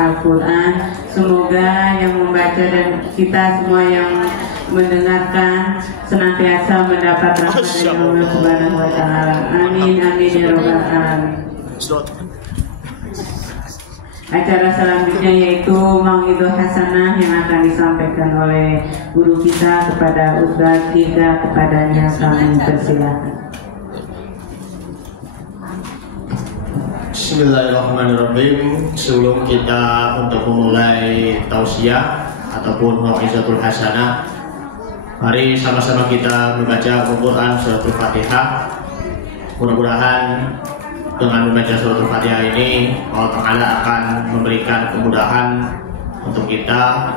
Al-Quran. Semoga yang membaca dan kita semua yang mendengarkan senantiasa mendapat rahmat dari Allah Subhanahu wa Ta'ala. Amin amin ya rabbal alamin. Acara selanjutnya yaitu Mau'idhah Hasanah yang akan disampaikan oleh guru kita kepada Ustaz Tiga. Kepadanya kami persilahkan. Bismillahirrahmanirrahim. Sebelum kita untuk memulai tausiah ataupun mau'izatul hasanah, mari sama-sama kita membaca Al-Quran suratul Fatihah. Mudah-mudahan dengan membaca suratul Fatihah ini Allah Ta'ala akan memberikan kemudahan untuk kita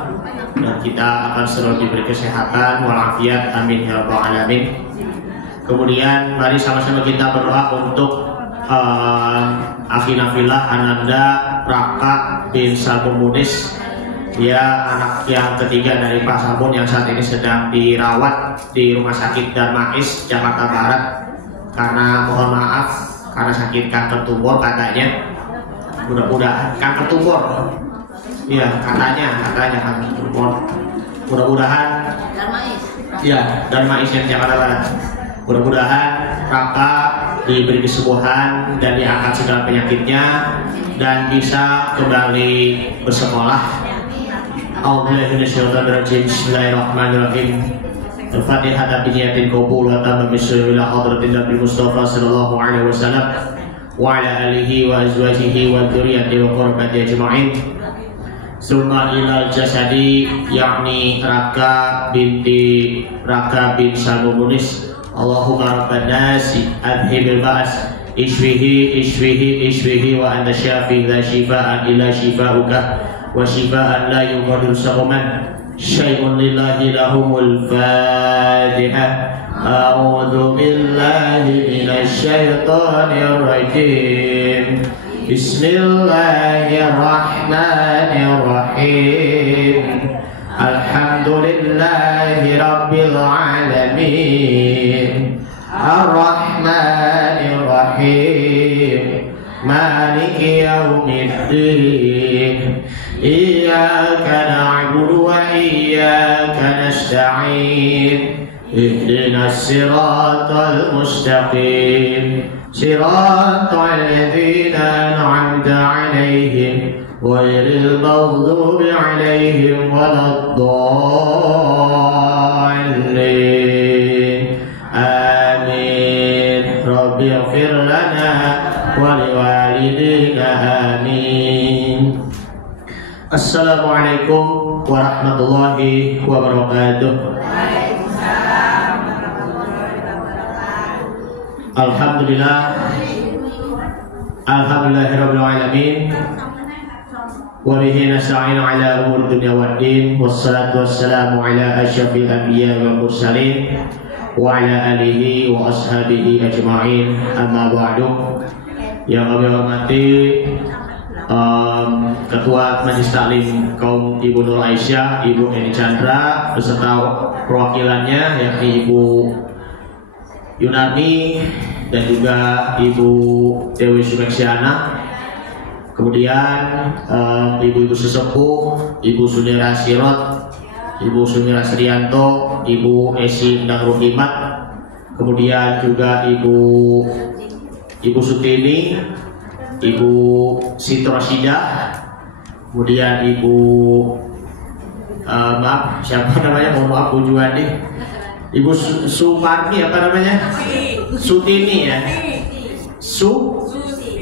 dan kita akan selalu diberi kesehatan walafiat, amin ya rabbal alamin. Kemudian mari sama-sama kita berdoa untuk Akhi Nafilah Ananda Raka bin Salmunis, dia anak yang ketiga dari Pak Sabun yang saat ini sedang dirawat di Rumah Sakit Darmais Jakarta Barat karena mohon maaf karena sakit kanker tumor katanya. Mudah-mudahan kanker tumor, iya katanya kanker tumor. Mudah-mudahan Darmais yang Jakarta Barat. Mudah-mudahan Raka diberi kesembuhan dan diangkat segala penyakitnya dan bisa kembali bersekolah. Bismillahirrahmanirrahim. Al-Fatihah biniyatin qabul wa tamam bismillah hadratin Nabi Mustafa sallallahu alaihi wasallam wa ala alihi wa azwajihi wa dzurriyyatihi wa qurrati ajma'in. Summa ilal jasadi yakni Raka binti Raka bin Salmunis. Allahumma rabban nasi adhibil ba'as ishfihi wa anta syafi la shifaan illa shifauka wa shifaan la yughadiru saqaman syai'un lillahi lahumul Fatiha. A'udzu billahi minasy syaithanir rajim. Bismillahirrahmanirrahim. Alhamdulillahi rabbil alamin. Ar-Rahmanir Rahim. Maliki yaumiddin. Iyyaka na'budu wa iyyaka nasta'in. Ihdinas siratal mustaqim. Siratal ladzina an'amta 'alaihim ghairil maghdubi 'alaihim waladdallin. Amin. Rabbi ighfir lana wa liwalidina amin. Assalamualaikum warahmatullahi wabarakatuh. Alhamdulillah. Alhamdulillahirabbil alamin. Wa bihi nasta'inu ala umur dunya waddin. Wassalatu wassalamu ala asyrafil anbiya wal mursalin wa ala alihi wa ashabihi ajma'in. Amma ba'du. Yang kami hormati Ketua Majelis Taklim kaum Ibu Nur Aisyah, Ibu Eni Chandra beserta perwakilannya yakni Ibu Yunarni dan juga Ibu Dewi Sumeksiana. Kemudian ibu-ibu sesepuh, Ibu Sunira Sirot, Ibu Sunira Srianto, Ibu Esi Endang Ruhimat, kemudian juga Ibu Sutini, Ibu Sitrosida, kemudian Ibu maaf siapa namanya, mohon maaf Bu Juwadi, Ibu Sumarni apa namanya, Sutini ya,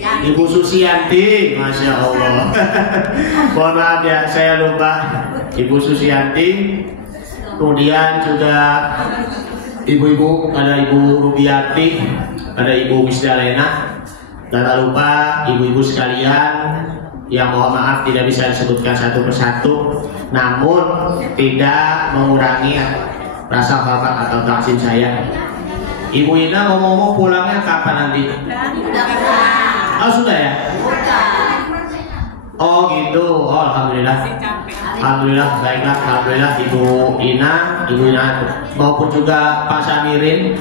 Ibu Susianti, Masya Allah. Mohon maaf ya, saya lupa Ibu Susianti. Kemudian juga ibu-ibu, ada Ibu Rubiati, ada Ibu Wisdalena. Dan tak lupa ibu-ibu sekalian yang mohon maaf tidak bisa disebutkan satu persatu, namun tidak mengurangi rasa hormat atau takzim saya. Ibu Ina ngomong-ngomong pulangnya kapan nanti? Oh sudah ya? Oh gitu. Oh alhamdulillah. Alhamdulillah, baiklah. Alhamdulillah Ibu Ina maupun juga Pak Samirin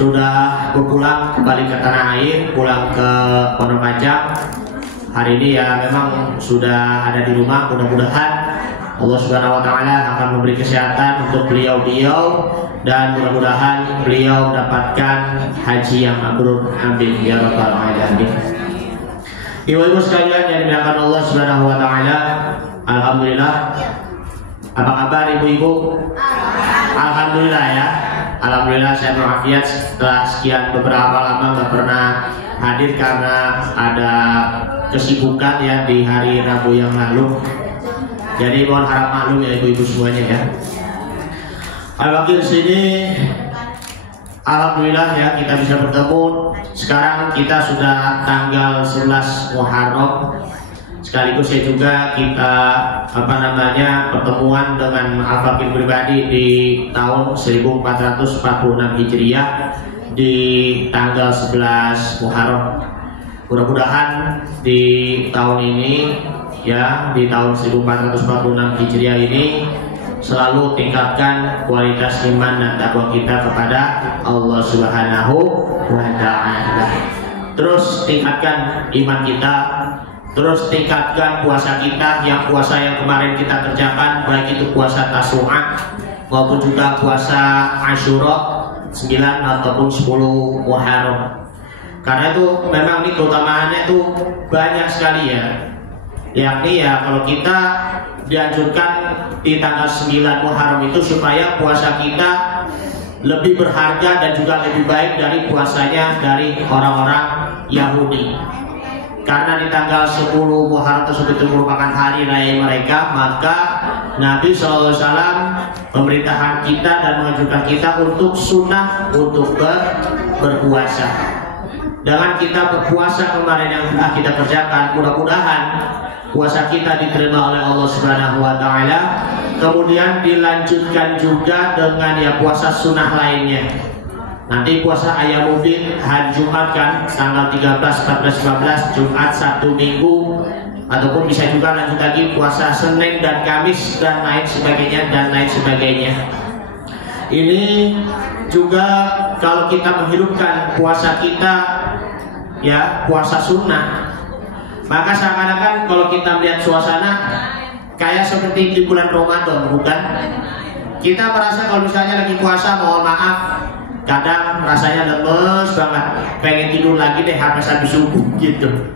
sudah berpulang kembali ke tanah air, pulang ke Pondok Majak. hari ini ya memang sudah ada di rumah. Mudah-mudahan Allah Subhanahu wa taala akan memberi kesehatan untuk beliau-beliau dan mudah-mudahan beliau mendapatkan haji yang mabrur. Amin ya rabbal alamin. Ibu-ibu sekalian yang dimuliakan Allah Subhanahu wa taala, alhamdulillah. Apa kabar ibu-ibu? Alhamdulillah ya. Alhamdulillah saya berwalafiat setelah sekian beberapa lama nggak pernah hadir karena ada kesibukan ya di hari Rabu yang lalu. Jadi mohon harap maklum ya ibu-ibu semuanya ya. Al-Wakil sini, alhamdulillah ya kita bisa bertemu. Sekarang kita sudah tanggal 11 Muharram. Sekaligus saya juga kita pertemuan dengan Al-Fakir pribadi di tahun 1446 Hijriah di tanggal 11 Muharram. Mudah-mudahan di tahun ini ya, di tahun 1446 Hijriah ini selalu tingkatkan kualitas iman dan takwa kita kepada Allah Subhanahu wa taala. Terus tingkatkan iman kita, terus tingkatkan puasa kita, yang puasa yang kemarin kita kerjakan, baik itu puasa Tasu'a maupun juga puasa Asyura 9 ataupun 10 Muharram. Karena itu memang ini keutamaannya itu banyak sekali ya. Yakni ya kalau kita dianjurkan di tanggal 9 Muharram itu supaya puasa kita lebih berharga dan juga lebih baik dari puasanya dari orang-orang Yahudi. Karena di tanggal 10 Muharram tersebut itu merupakan hari raya mereka, maka Nabi SAW memerintahkan kita dan menganjurkan kita untuk sunnah untuk berpuasa. Dengan kita berpuasa kemarin yang telah kita kerjakan, mudah-mudahan puasa kita diterima oleh Allah Subhanahu wa taala. Kemudian dilanjutkan juga dengan ya puasa sunnah lainnya. Nanti puasa Ayyamuddin hari Jumat kan, tanggal 13, 14, 15, Jumat, Sabtu, Minggu, ataupun bisa juga lanjut lagi puasa Senin dan Kamis dan lain sebagainya. Ini juga kalau kita menghidupkan puasa kita ya puasa sunnah, maka seakan-akan kalau kita melihat suasana kayak seperti di bulan Ramadan, bukan? Kita merasa kalau misalnya lagi puasa, mohon maaf, kadang rasanya lemes banget, pengen tidur lagi deh habis subuh gitu.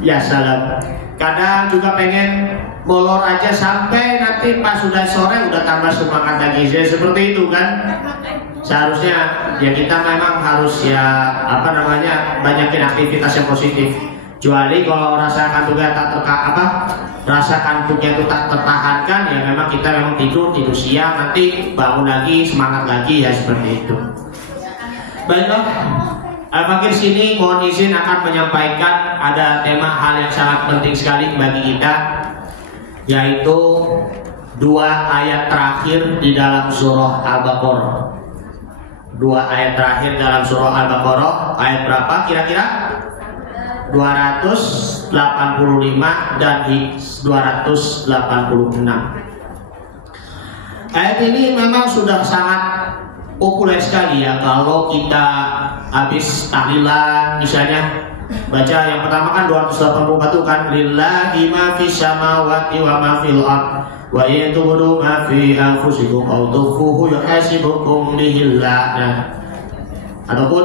Ya salam. Kadang juga pengen molor aja sampai nanti pas sudah sore udah tambah semangat lagi. Seperti itu kan? Seharusnya ya kita memang harus ya banyakin aktivitas yang positif. Kecuali kalau rasa kantuknya rasa kantuknya itu tak tertahankan, ya memang kita tidur siang, nanti bangun lagi semangat lagi ya seperti itu. Baiklah, Al-Fakir sini mohon izin akan menyampaikan ada tema hal yang sangat penting sekali bagi kita, yaitu 2 ayat terakhir di dalam surah Al-Baqarah. 2 ayat terakhir dalam surah Al-Baqarah, ayat berapa kira-kira? 285 dan 286. Ayat ini memang sudah sangat populer sekali ya. Kalau kita habis tahlilan misalnya, baca yang pertama kan 284 itu kan, lillahi ma fis samawati wa ma fil ard wa in tubdu ma fi anfusikum aw tukhfuhu yuhasibukum bihillah. Ataupun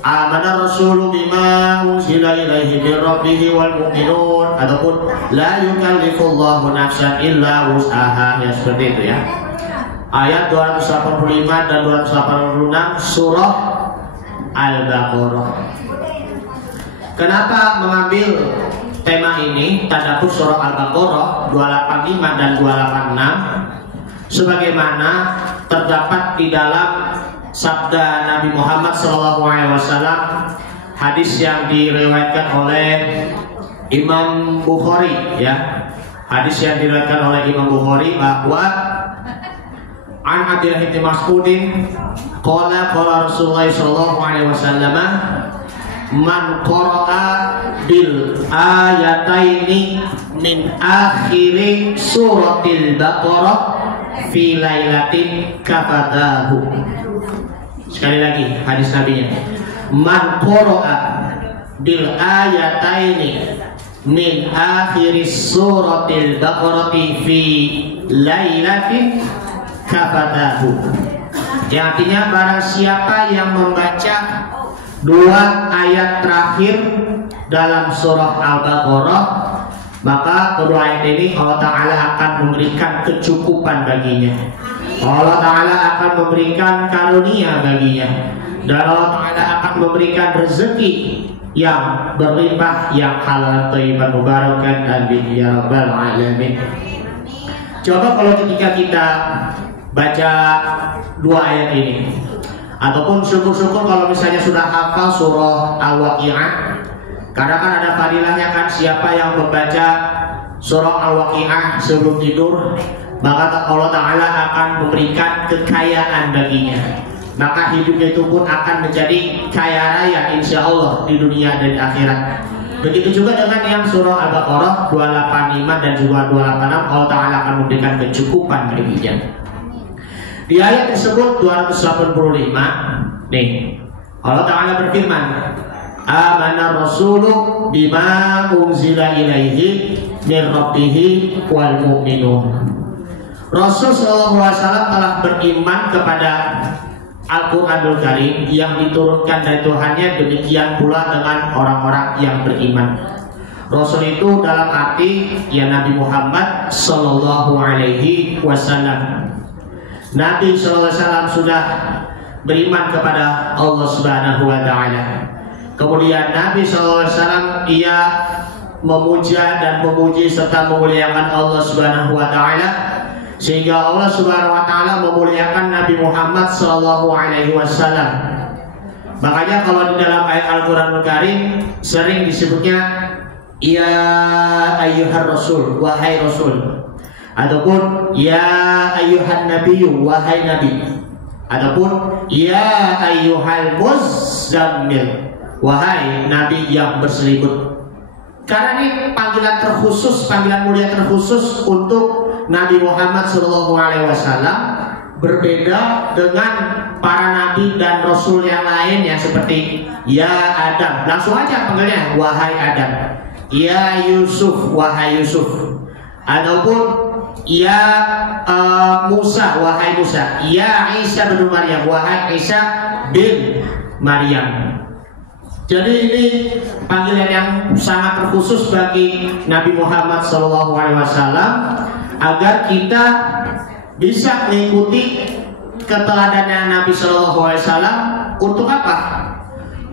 amana rasulu bima unzila ilaihi min rabbih wal mu'minun, ataupun la yukallifullahu nafsan illa wus'aha, ya seperti itu ya. Ayat 285 dan 286 surah Al-Baqarah. Kenapa mengambil tema ini, tadabbur surah Al-Baqarah 285 dan 286? Sebagaimana terdapat di dalam sabda Nabi Muhammad SAW, hadis yang diriwayatkan oleh Imam Bukhari ya. Hadis yang diriwayatkan oleh Imam Bukhari bahwa An Abdullah bin Mas'udin qala Rasulullah sallallahu alaihi wasallam, man qara'a bil ayataini min akhiri suratil Baqarah fi lailatin kafatahu. Sekali lagi hadis nabinya, man qara'a bil ayataini min akhiris suratil baqarati fi lailatin kafatahu. Yang artinya barang siapa yang membaca 2 ayat terakhir dalam surah Al-Baqarah, maka kedua ayat ini Allah Ta'ala akan memberikan kecukupan baginya. Allah Ta'ala akan memberikan karunia baginya, dan Allah Ta'ala akan memberikan rezeki yang berlimpah, yang halal, thayyiban, mubarakan, amin ya rabbal alamin. Coba kalau ketika kita baca 2 ayat ini, ataupun syukur-syukur kalau misalnya sudah hafal surah Al-Waqi'ah, karena kan ada fadilahnya kan, siapa yang membaca surah Al-Waqi'ah sebelum tidur, maka Allah Ta'ala akan memberikan kekayaan baginya, maka hidupnya itu pun akan menjadi kaya raya insya Allah di dunia dan di akhirat. Begitu juga dengan yang surah Al-Baqarah 285 dan juga 286, Allah Ta'ala akan memberikan kecukupan baginya. Di ayat tersebut 285 nih, Allah Ta'ala berfirman, amana rasulu bima unzila ilaihi min rabbihi wal mu'minun. Rasul SAW telah beriman kepada Al-Quranul Karim yang diturunkan dari Tuhannya, demikian pula dengan orang-orang yang beriman. Rasul itu dalam arti ya Nabi Muhammad Sallallahu Alaihi Wasallam. Nabi SAW sudah beriman kepada Allah Subhanahu Wa Taala. Kemudian Nabi SAW ia memuja dan memuji serta memuliakan Allah Subhanahu Wa Taala, sehingga Allah Subhanahu Wa Taala memuliakan Nabi Muhammad Sallallahu Alaihi Wasallam. Makanya kalau di dalam ayat Al-Quranul Karim sering disebutnya ya ayyuhar rasul, wahai rasul, ataupun ya ayyuhan nabiyyu, wahai nabi, ataupun ya ayyuhal muzammil, wahai nabi yang berselimut. Karena ini panggilan terkhusus, panggilan mulia terkhusus untuk Nabi Muhammad SAW, berbeda dengan para nabi dan rasul yang lain yang seperti ya Adam, langsung aja panggilnya wahai Adam, ya Yusuf, wahai Yusuf, ataupun ya Musa, wahai Musa, ya Isa bin Maryam, wahai Isa bin Maryam. Jadi ini panggilan yang sangat terkhusus bagi Nabi Muhammad SAW, agar kita bisa mengikuti keteladanan Nabi SAW. Untuk apa?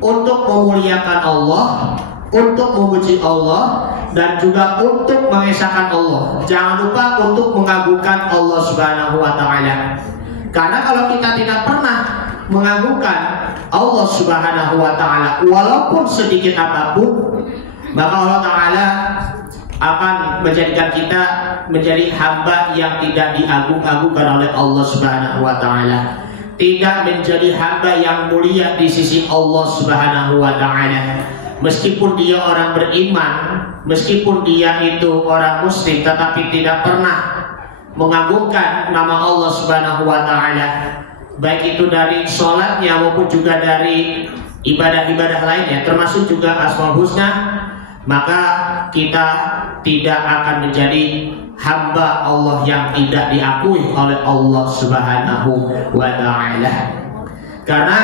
Untuk memuliakan Allah, untuk memuji Allah, dan juga untuk mengesahkan Allah. Jangan lupa untuk mengagungkan Allah Subhanahu Wa Taala. Karena kalau kita tidak pernah mengagungkan Allah Subhanahu Wa Taala walaupun sedikit apapun, maka Allah Taala akan menjadikan kita menjadi hamba yang tidak diagung-agungkan oleh Allah Subhanahu Wa Taala, tidak menjadi hamba yang mulia di sisi Allah Subhanahu Wa Taala. Meskipun dia orang beriman, meskipun dia itu orang muslim, tetapi tidak pernah mengagungkan nama Allah Subhanahu Wa Taala, baik itu dari sholatnya maupun juga dari ibadah-ibadah lainnya, termasuk juga Asmaul Husna, maka kita tidak akan menjadi hamba Allah yang tidak diakui oleh Allah Subhanahu Wa Taala. Karena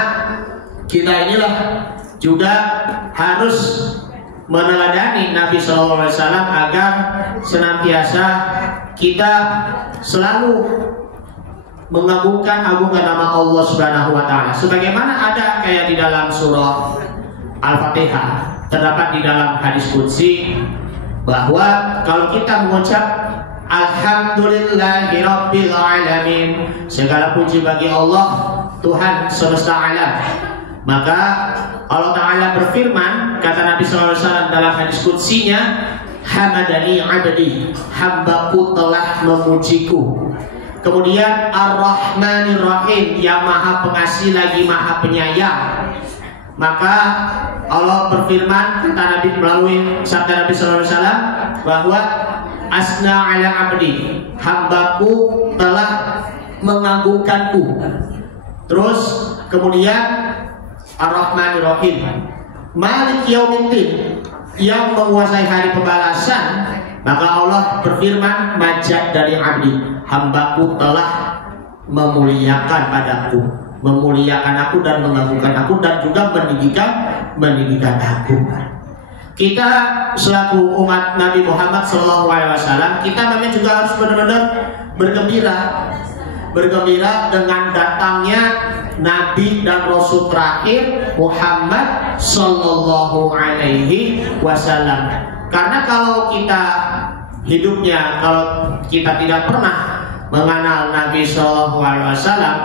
kita inilah juga harus meneladani Nabi SAW agar senantiasa kita selalu mengagungkan nama Allah Subhanahu Wa Taala. Sebagaimana ada kayak di dalam surah Al-Fatihah, terdapat di dalam hadis qudsi bahwa kalau kita mengucap Alhamdulillahirabbil alamin, segala puji bagi Allah Tuhan semesta alam, maka Allah Ta'ala berfirman, kata Nabi SAW dalam hadis qudsinya, hamadani abdi, hambaku telah memujiku. Kemudian Ar-Rahmanir Rahim, yang maha pengasih lagi maha penyayang. Maka Allah berfirman, kata Nabi melalui sabda Nabi SAW, bahwa asna ala abdi, hambaku telah mengagungkanku. Terus kemudian Ar-Rahmanir Rahim, Malik Yaumiddin, yang menguasai hari pembalasan, maka Allah berfirman, majad dari abdi, hambaku telah memuliakan padaku, memuliakan aku dan mengagungkan aku dan juga meninggikan aku. Kita selaku umat Nabi Muhammad SAW, kita memang juga harus benar-benar bergembira dengan datangnya Nabi dan Rasul terakhir Muhammad Sallallahu Alaihi Wasallam. Karena kalau kita hidupnya, kalau kita tidak pernah mengenal Nabi Sallallahu Alaihi Wasallam,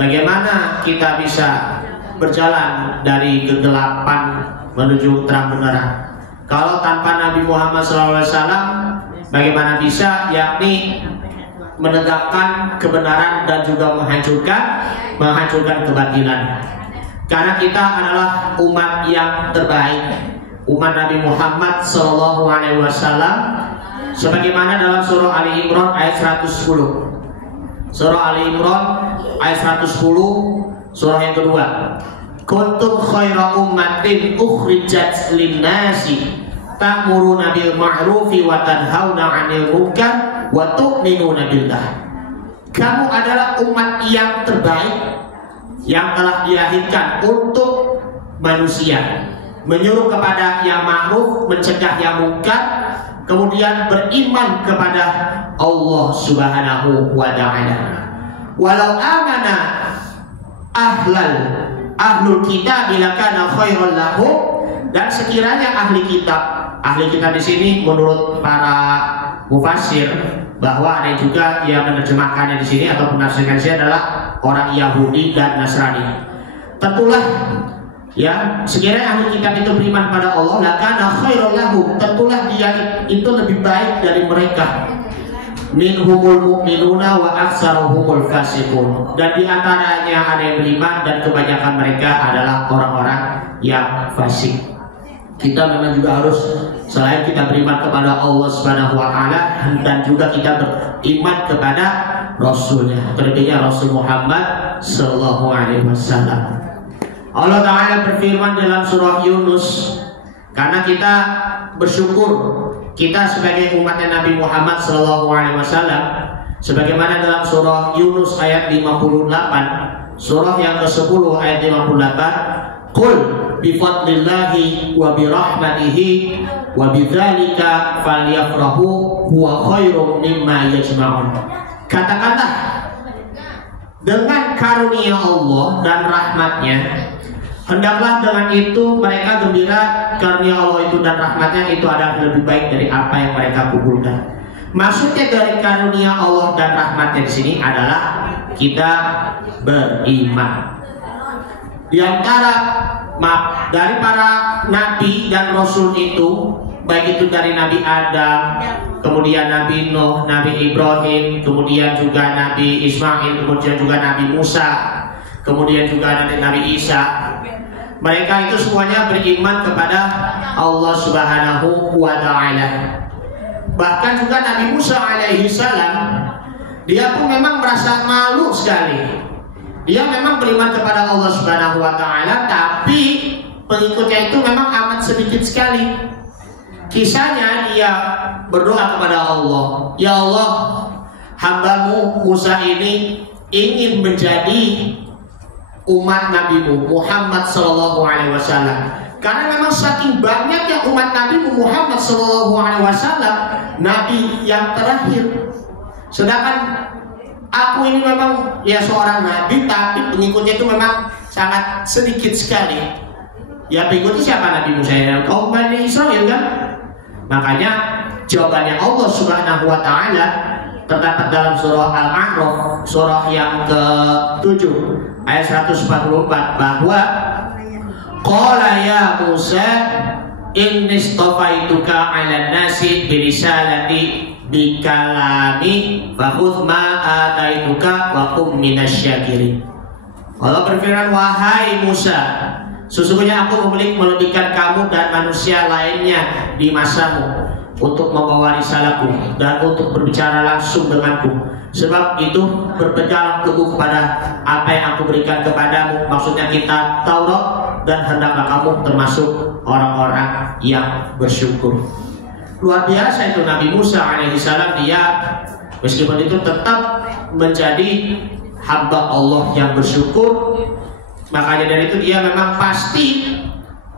bagaimana kita bisa berjalan dari kegelapan menuju terang benderang? Kalau tanpa Nabi Muhammad SAW, bagaimana bisa, yakni menegakkan kebenaran dan juga menghancurkan kebatilan. Karena kita adalah umat yang terbaik, umat Nabi Muhammad SAW, sebagaimana dalam surah Ali Imran ayat 110. Surah Ali Imran ayat 110, surah yang kedua. Kuntum khaira ummatin ukhrijat linnasi ta'muruna bil ma'rufi wa tanhauna 'anil munkar wa tu'minuna billah. Kamu adalah umat yang terbaik yang telah dilahirkan untuk manusia, menyuruh kepada yang ma'ruf, mencegah yang munkar, kemudian beriman kepada Allah Subhanahu wa ta'ala. Walau amana ahlul kitab bila kana khairan lahum, dan sekiranya ahli kitab di sini menurut para mufassir bahwa ada juga yang menerjemahkannya di sini atau menafsirkan sini adalah orang Yahudi dan Nasrani. Tentulah ya, sekiranya ahli kitab itu beriman pada Allah, lakana khairan lahum, tentulah dia itu lebih baik dari mereka. Minhumul mu'minuna wa aktsaruhumul fasiqun, dan di antaranya ada yang beriman dan kebanyakan mereka adalah orang-orang yang fasik. Kita memang juga harus, selain kita beriman kepada Allah Subhanahu wa ta'ala, dan juga kita beriman kepada Rasulnya, terlebihnya Rasul Muhammad sallallahu alaihi wasallam. Allah Ta'ala berfirman dalam surah Yunus, karena kita bersyukur kita sebagai umatnya Nabi Muhammad SAW, sebagaimana dalam surah Yunus ayat 58, surah yang ke-10 ayat 58, Qul bifadlillahi wa birahmatihi wa bidzalika falyafrahu huwa khairum mimma yajma'un. Katakanlah, dengan karunia Allah dan rahmatnya, hendaklah dengan itu mereka gembira, karunia Allah itu dan rahmatnya itu adalah lebih baik dari apa yang mereka kumpulkan. Maksudnya dari karunia Allah dan rahmatnya di sini adalah kita beriman. Di antara dari para nabi dan rasul itu, baik itu dari Nabi Adam, kemudian Nabi Nuh, Nabi Ibrahim, kemudian juga Nabi Ismail, kemudian juga Nabi Musa, kemudian juga Nabi Isa. Mereka itu semuanya beriman kepada Allah Subhanahu wa ta'ala. Bahkan juga Nabi Musa alaihi salam, dia pun memang merasa malu sekali. Dia memang beriman kepada Allah Subhanahu wa ta'ala, tapi pengikutnya itu memang amat sedikit sekali. Kisahnya dia berdoa kepada Allah, ya Allah, hambamu Musa ini ingin menjadi umat Nabi-Mu Muhammad Sallallahu Alaihi Wasallam. Karena memang saking banyaknya umat Nabi Muhammad Sallallahu Alaihi Wasallam, Nabi yang terakhir. Sedangkan aku ini memang ya seorang Nabi, tapi pengikutnya itu memang sangat sedikit sekali. Ya pengikutnya siapa? Nabi Musa dan kaum Bani Israil kan? Makanya jawabannya Allah Subhanahu Wa Taala terdapat dalam surah Al-A'raf, surah yang ke-7 ayat 144, bahwa qala ya Musa inni istafaituka 'alan nasi bi risalati bi kalami fakhudh ma ataituka wa kum minasyakirin. Allah berfirman, wahai Musa, sesungguhnya aku melebihkan kamu dan manusia lainnya di masamu untuk membawa risalahku dan untuk berbicara langsung denganku. Sebab itu berpegang teguh kepada apa yang aku berikan kepadamu, maksudnya kitab Taurat, dan hendaklah kamu termasuk orang-orang yang bersyukur. Luar biasa itu Nabi Musa alaihissalam, dia meskipun itu tetap menjadi hamba Allah yang bersyukur. Makanya dari itu dia memang pasti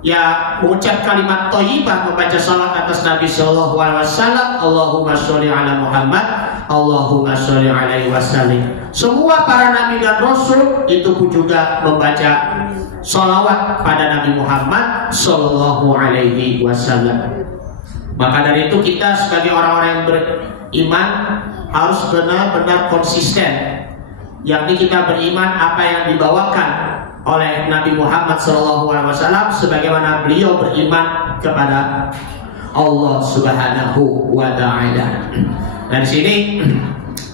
ya mengucap kalimat thayyibah, membaca salat atas Nabi sallallahu alaihi wasallam, Allahumma sholli ala Muhammad, Allahumma sholli alaihi wasallam. Semua para nabi dan rasul itu pun juga membaca sholawat pada Nabi Muhammad sallallahu alaihi wasallam. Maka dari itu kita sebagai orang-orang yang beriman harus benar-benar konsisten, yakni kita beriman apa yang dibawakan oleh Nabi Muhammad SAW sebagaimana beliau beriman kepada Allah Subhanahu wa Ta'ala. Dari sini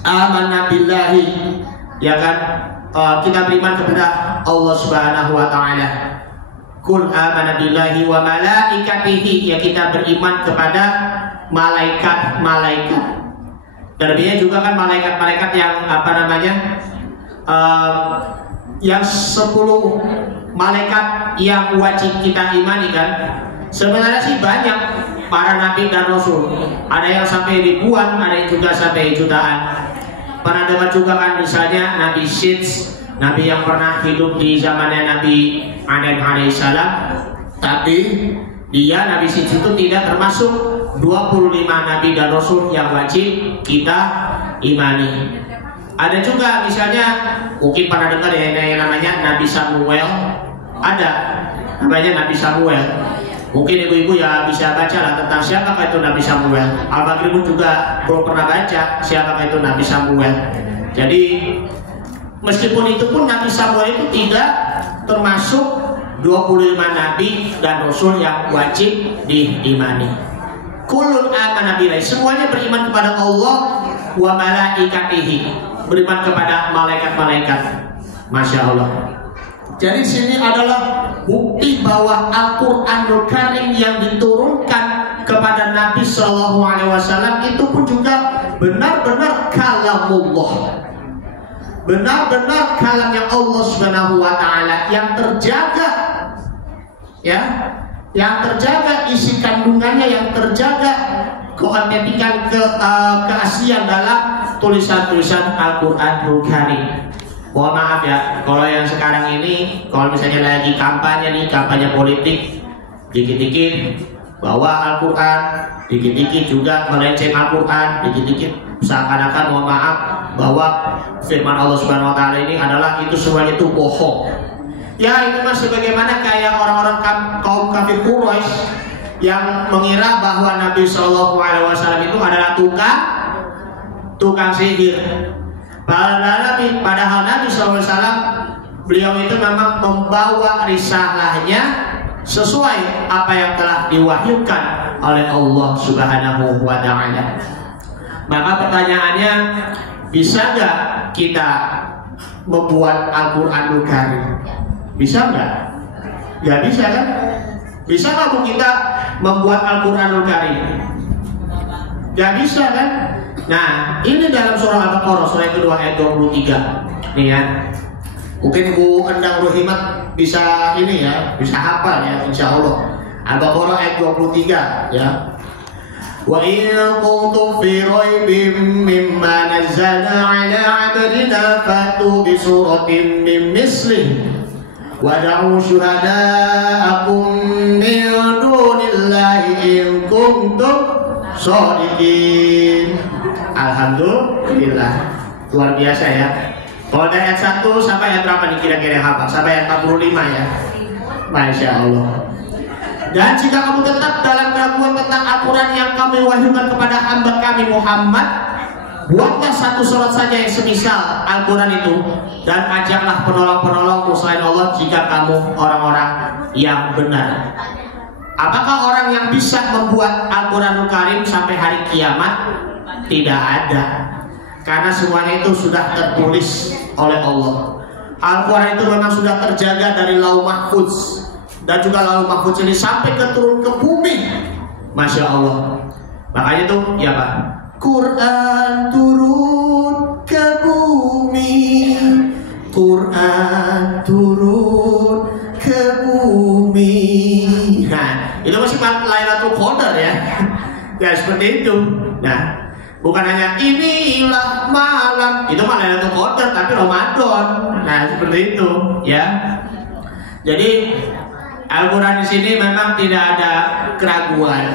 amanna billahi, ya kan, kita beriman kepada Allah Subhanahu wa Ta'ala. Qul amanna billahi wa malaikatihi, ya kita beriman kepada malaikat-malaikat. Terlebihnya juga kan malaikat-malaikat yang apa namanya, yang 10 malaikat yang wajib kita imani kan. Sebenarnya sih banyak para nabi dan rasul, ada yang sampai ribuan, ada yang juga sampai jutaan. Pernah dengar juga kan misalnya Nabi Syeds, nabi yang pernah hidup di zamannya Nabi Adam alaihissalam, tapi dia Nabi Syeds itu tidak termasuk 25 nabi dan rasul yang wajib kita imani. Ada juga misalnya mungkin pernah dengar ya yang namanya Nabi Samuel, ada namanya Nabi Samuel. Mungkin ibu-ibu ya bisa baca lah tentang siapakah itu Nabi Samuel. Al-Baghribun juga belum pernah baca siapakah itu Nabi Samuel. Jadi meskipun itu pun Nabi Samuel itu tidak termasuk 25 nabi dan rasul yang wajib diimani. Kullun amana billahi, semuanya beriman kepada Allah wa malaikatihi, beriman kepada malaikat-malaikat. Masya Allah. Jadi sini adalah bukti bahwa Al-Quranul Karim yang diturunkan kepada Nabi Shallallahu Alaihi Wasallam itu pun juga benar-benar kalamullah, benar-benar kalamnya Allah Subhanahu Wa Taala yang terjaga, ya, yang terjaga isi kandungannya, yang terjaga keotentikan, keaslian dalam tulisan-tulisan Al-Quranul Karim. Mohon maaf ya, kalau yang sekarang ini, kalau misalnya lagi kampanye nih, kampanye politik, dikit-dikit bawa Al-Quran, dikit-dikit juga melenceng Al-Quran, dikit-dikit seakan-akan mohon maaf bahwa firman Allah Subhanahu Wa Taala ini adalah itu semuanya itu bohong. Ya itu mas sebagaimana kayak orang-orang kaum kafir Quraisy yang mengira bahwa Nabi Shallallahu Alaihi Wasallam itu adalah tukang sihir. Padahal Nabi SAW beliau itu memang membawa risalahnya sesuai apa yang telah diwahyukan oleh Allah Subhanahu wa Ta'ala. Maka pertanyaannya, bisa nggak kita membuat Al-Quranul Karim? Bisa nggak? Nggak bisa kan? Bisa nggak kita membuat Al-Quranul Karim? Nggak bisa kan? Nah, ini dalam surah Al-Baqarah, surah yang kedua ayat 23. Nih ya. Mungkin Ibu Endang Rohimat bisa ini ya, bisa hafal ya insya Allah. Al-Baqarah ayat 23 ya. Wa in kuntum fi raibim mimma nazzalna ala 'abdina fa'tu bi suratin min mislihi wad'u syuhada'akum min dunillahi in kuntum shodiqin. Alhamdulillah, luar biasa ya. Kalau dari ayat 1 sampai ayat berapa nih kira-kira yang hafal? Sampai ayat 45 ya. Masya Allah. Dan jika kamu tetap dalam keraguan tentang Al-Quran yang kami wahyukan kepada hamba kami Muhammad, buatlah satu surat saja yang semisal Al-Quran itu, dan ajaklah penolong-penolongmu selain Allah jika kamu orang-orang yang benar. Apakah orang yang bisa membuat Al-Quranul Karim sampai hari kiamat? Tidak ada, karena semuanya itu sudah tertulis oleh Allah. Al-Quran itu memang sudah terjaga dari Lauh Mahfuz, dan juga Lauh Mahfuz ini sampai turun ke bumi. Masya Allah. Makanya itu ya Pak, Quran turun ke bumi, Quran turun ke bumi. Nah, seperti itu. Nah, bukan hanya inilah malam, itu malah Lailatul Qadar tapi Ramadan. Nah, seperti itu, ya. Jadi Al-Quran di sini memang tidak ada keraguan,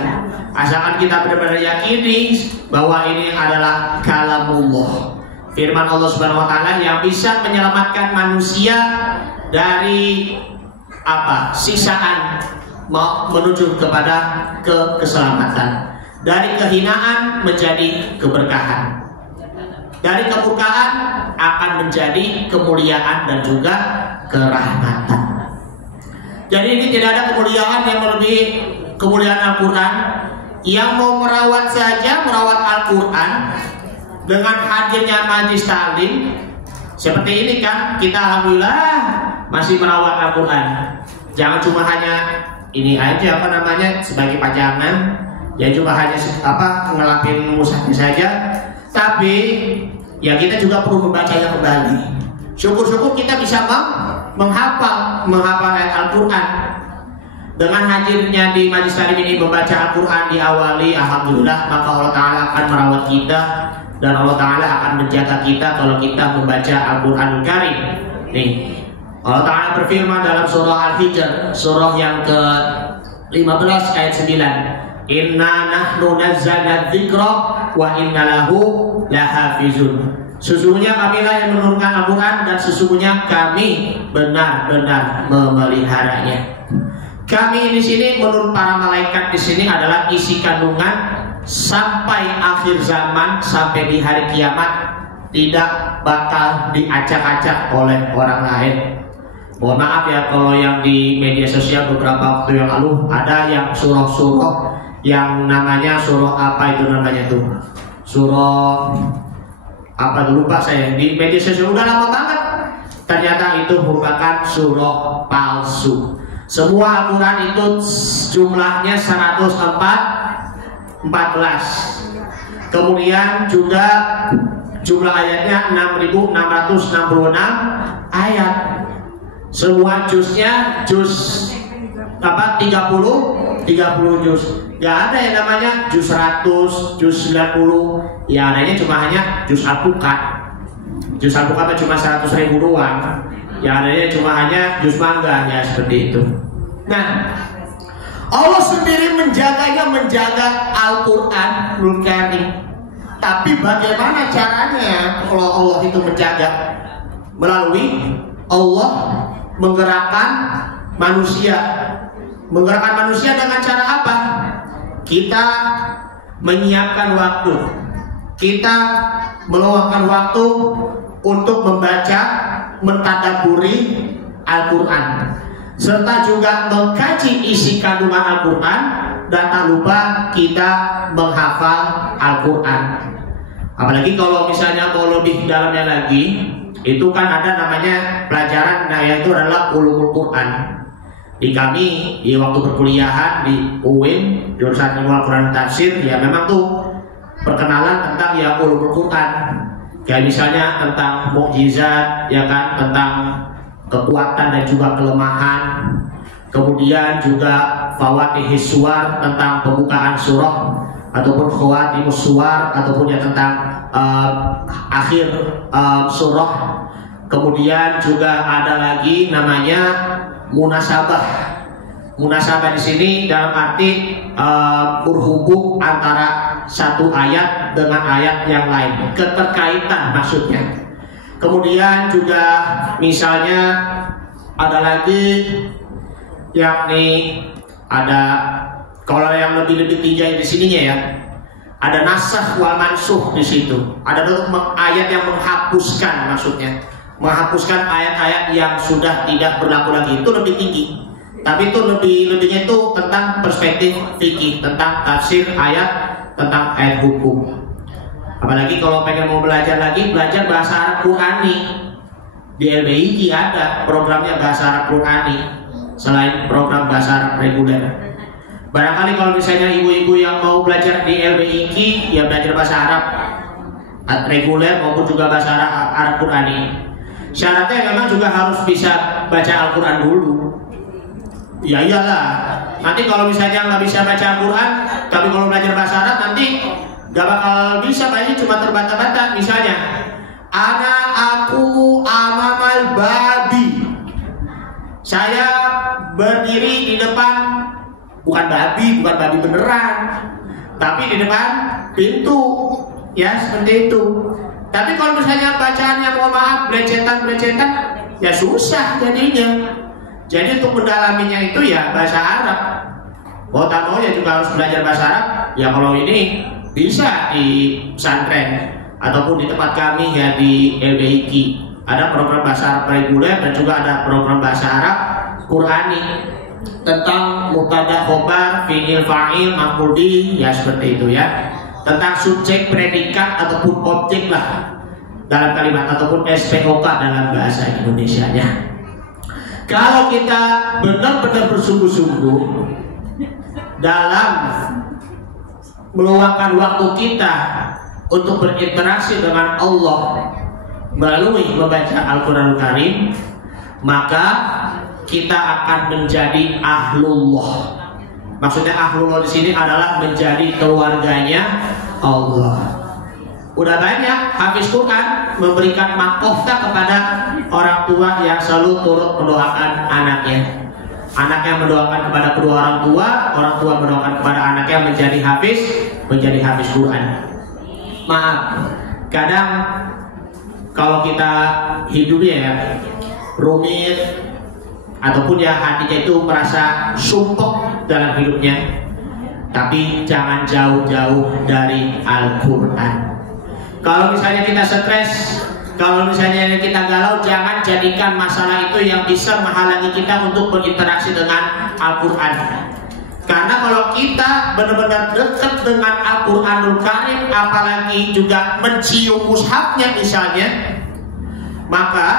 asalkan kita benar-benar yakini bahwa ini adalah kalamullah, firman Allah Subhanahu Wa Taala yang bisa menyelamatkan manusia dari sisaan menuju kepada keselamatan, dari kehinaan menjadi keberkahan, dari kebukaan akan menjadi kemuliaan dan juga kerahmatan. Jadi ini tidak ada kemuliaan yang melebihi kemuliaan Al-Quran. Yang mau merawat saja, merawat Al-Quran dengan hadirnya majlis taklim seperti ini kan, kita alhamdulillah masih merawat Al-Quran. Jangan cuma hanya ini aja sebagai pajangan, ya cuma hanya ngelapin mushafnya saja, tapi ya kita juga perlu membacanya kembali. Syukur-syukur kita bisa menghafal ayat Al-Quran. Dengan hadirnya di majlis taklim ini membaca Al-Quran diawali, alhamdulillah, maka Allah Ta'ala akan merawat kita dan Allah Ta'ala akan menjaga kita kalau kita membaca Al-Quranul Karim. Nih, Allah Ta'ala berfirman dalam surah Al-Hijr, surah yang ke-15 ayat 9, Inna nahnu nazzalna dzikra wa inna lahu lahafizun. Sesungguhnya kamilah yang menurunkan Al-Quran dan sesungguhnya kami benar-benar memeliharanya. Kami di sini menurut para malaikat di sini adalah isi kandungan sampai akhir zaman, sampai di hari kiamat tidak bakal diacak-acak oleh orang lain. Mohon maaf ya kalau yang di media sosial beberapa waktu yang lalu ada yang surah-surah yang namanya surah apa itu namanya tuh, surah lupa saya, di media sosial udah lama banget. Ternyata itu merupakan surah palsu. Semua Al-Quran itu jumlahnya 114. Kemudian juga jumlah ayatnya 6.666 ayat. Semua juznya juz 30 juz. Gak ada yang namanya juz 100, juz 90. Ya adanya cuma hanya juz Al-Fuqat. Juz Al-Fuqat cuma 100.000 doang. Ya adanya cuma hanya juz mangga, ya seperti itu. Nah, Allah sendiri menjaga Al-Quran Nurul Karim. Tapi bagaimana caranya kalau Allah itu menjaga? Melalui Allah menggerakkan manusia. Menggerakkan manusia dengan cara apa? Kita menyiapkan waktu, kita meluangkan waktu untuk membaca, mentadabburi Al-Quran, serta juga mengkaji isi kandungan Al-Quran, dan tak lupa kita menghafal Al-Quran. Apalagi kalau misalnya mau lebih dalamnya lagi, itu kan ada namanya pelajaran, yaitu adalah ulumul Quran. Di kami di waktu perkuliahan di UIN jurusan Ilmu Al-Quran Tafsir, ya memang tuh perkenalan tentang ya ulumul Quran, kayak misalnya tentang mukjizat, ya kan, tentang kekuatan dan juga kelemahan. Kemudian juga fawatihis suwar, tentang pembukaan surah ataupun khawatimus suwar, ataupun ya tentang akhir surah. Kemudian juga ada lagi namanya munasabah. Munasabah di sini dalam arti berhubung antara satu ayat dengan ayat yang lain, keterkaitan maksudnya. Kemudian juga misalnya ada lagi, yakni ada kalau yang lebih tinggi di sininya ya, ada nasakh wal mansukh di situ. Ada ayat yang menghapuskan, maksudnya menghapuskan ayat-ayat yang sudah tidak berlaku lagi, itu lebih tinggi. Tapi itu lebihnya itu tentang perspektif fikih, tentang tafsir ayat, tentang ayat hukum. Apalagi kalau pengen mau belajar lagi, belajar bahasa Arab Qurani. Di LBIQ ada programnya bahasa Arab Qurani selain program bahasa Arab reguler. Barangkali kalau misalnya ibu-ibu yang mau belajar di LBIQ, ya belajar bahasa Arab reguler maupun juga bahasa Arab Qurani. Syaratnya memang juga harus bisa baca Al-Quran dulu. Ya iyalah, nanti kalau misalnya nggak bisa baca Al-Quran, Tapi kalau belajar bahasa Arab nanti gak bakal bisa, kayaknya cuma terbata-bata. Misalnya, aku amamal babi. Saya berdiri di depan, bukan babi beneran, tapi di depan pintu, ya seperti itu. Tapi kalau misalnya bacaannya mohon maaf belecetan, ya susah jadinya. Jadi untuk mendalaminya itu ya bahasa Arab. Mau tak mau ya juga harus belajar bahasa Arab. Ya kalau ini bisa di pesantren ataupun di tempat kami ya di LBIQ. Ada program bahasa Arab reguler dan juga ada program bahasa Arab Qurani tentang mubtada, khobar, fi'il, fa'il, maf'ul bih, ya seperti itu ya. Tentang subjek, predikat ataupun objek lah dalam kalimat ataupun SPOK dalam bahasa Indonesianya. Kalau kita benar-benar bersungguh-sungguh dalam meluangkan waktu kita untuk berinteraksi dengan Allah melalui membaca Al-Quranul Karim, maka kita akan menjadi ahlullah. Maksudnya ahlullah di sini adalah menjadi keluarganya Allah. Udah banyak hafiz Quran memberikan mahkota kepada orang tua yang selalu turut mendoakan anaknya. Anaknya mendoakan kepada kedua orang tua mendoakan kepada anaknya menjadi hafiz Quran. Maaf, kadang kalau kita hidupnya ya rumit ataupun ya hatinya itu merasa sumpek dalam hidupnya, tapi jangan jauh-jauh dari Al-Quran. Kalau misalnya kita stres, kalau misalnya kita galau, jangan jadikan masalah itu yang bisa menghalangi kita untuk berinteraksi dengan Al-Quran. Karena kalau kita benar-benar dekat dengan Al-Quranul Karim, apalagi juga mencium mushafnya misalnya, maka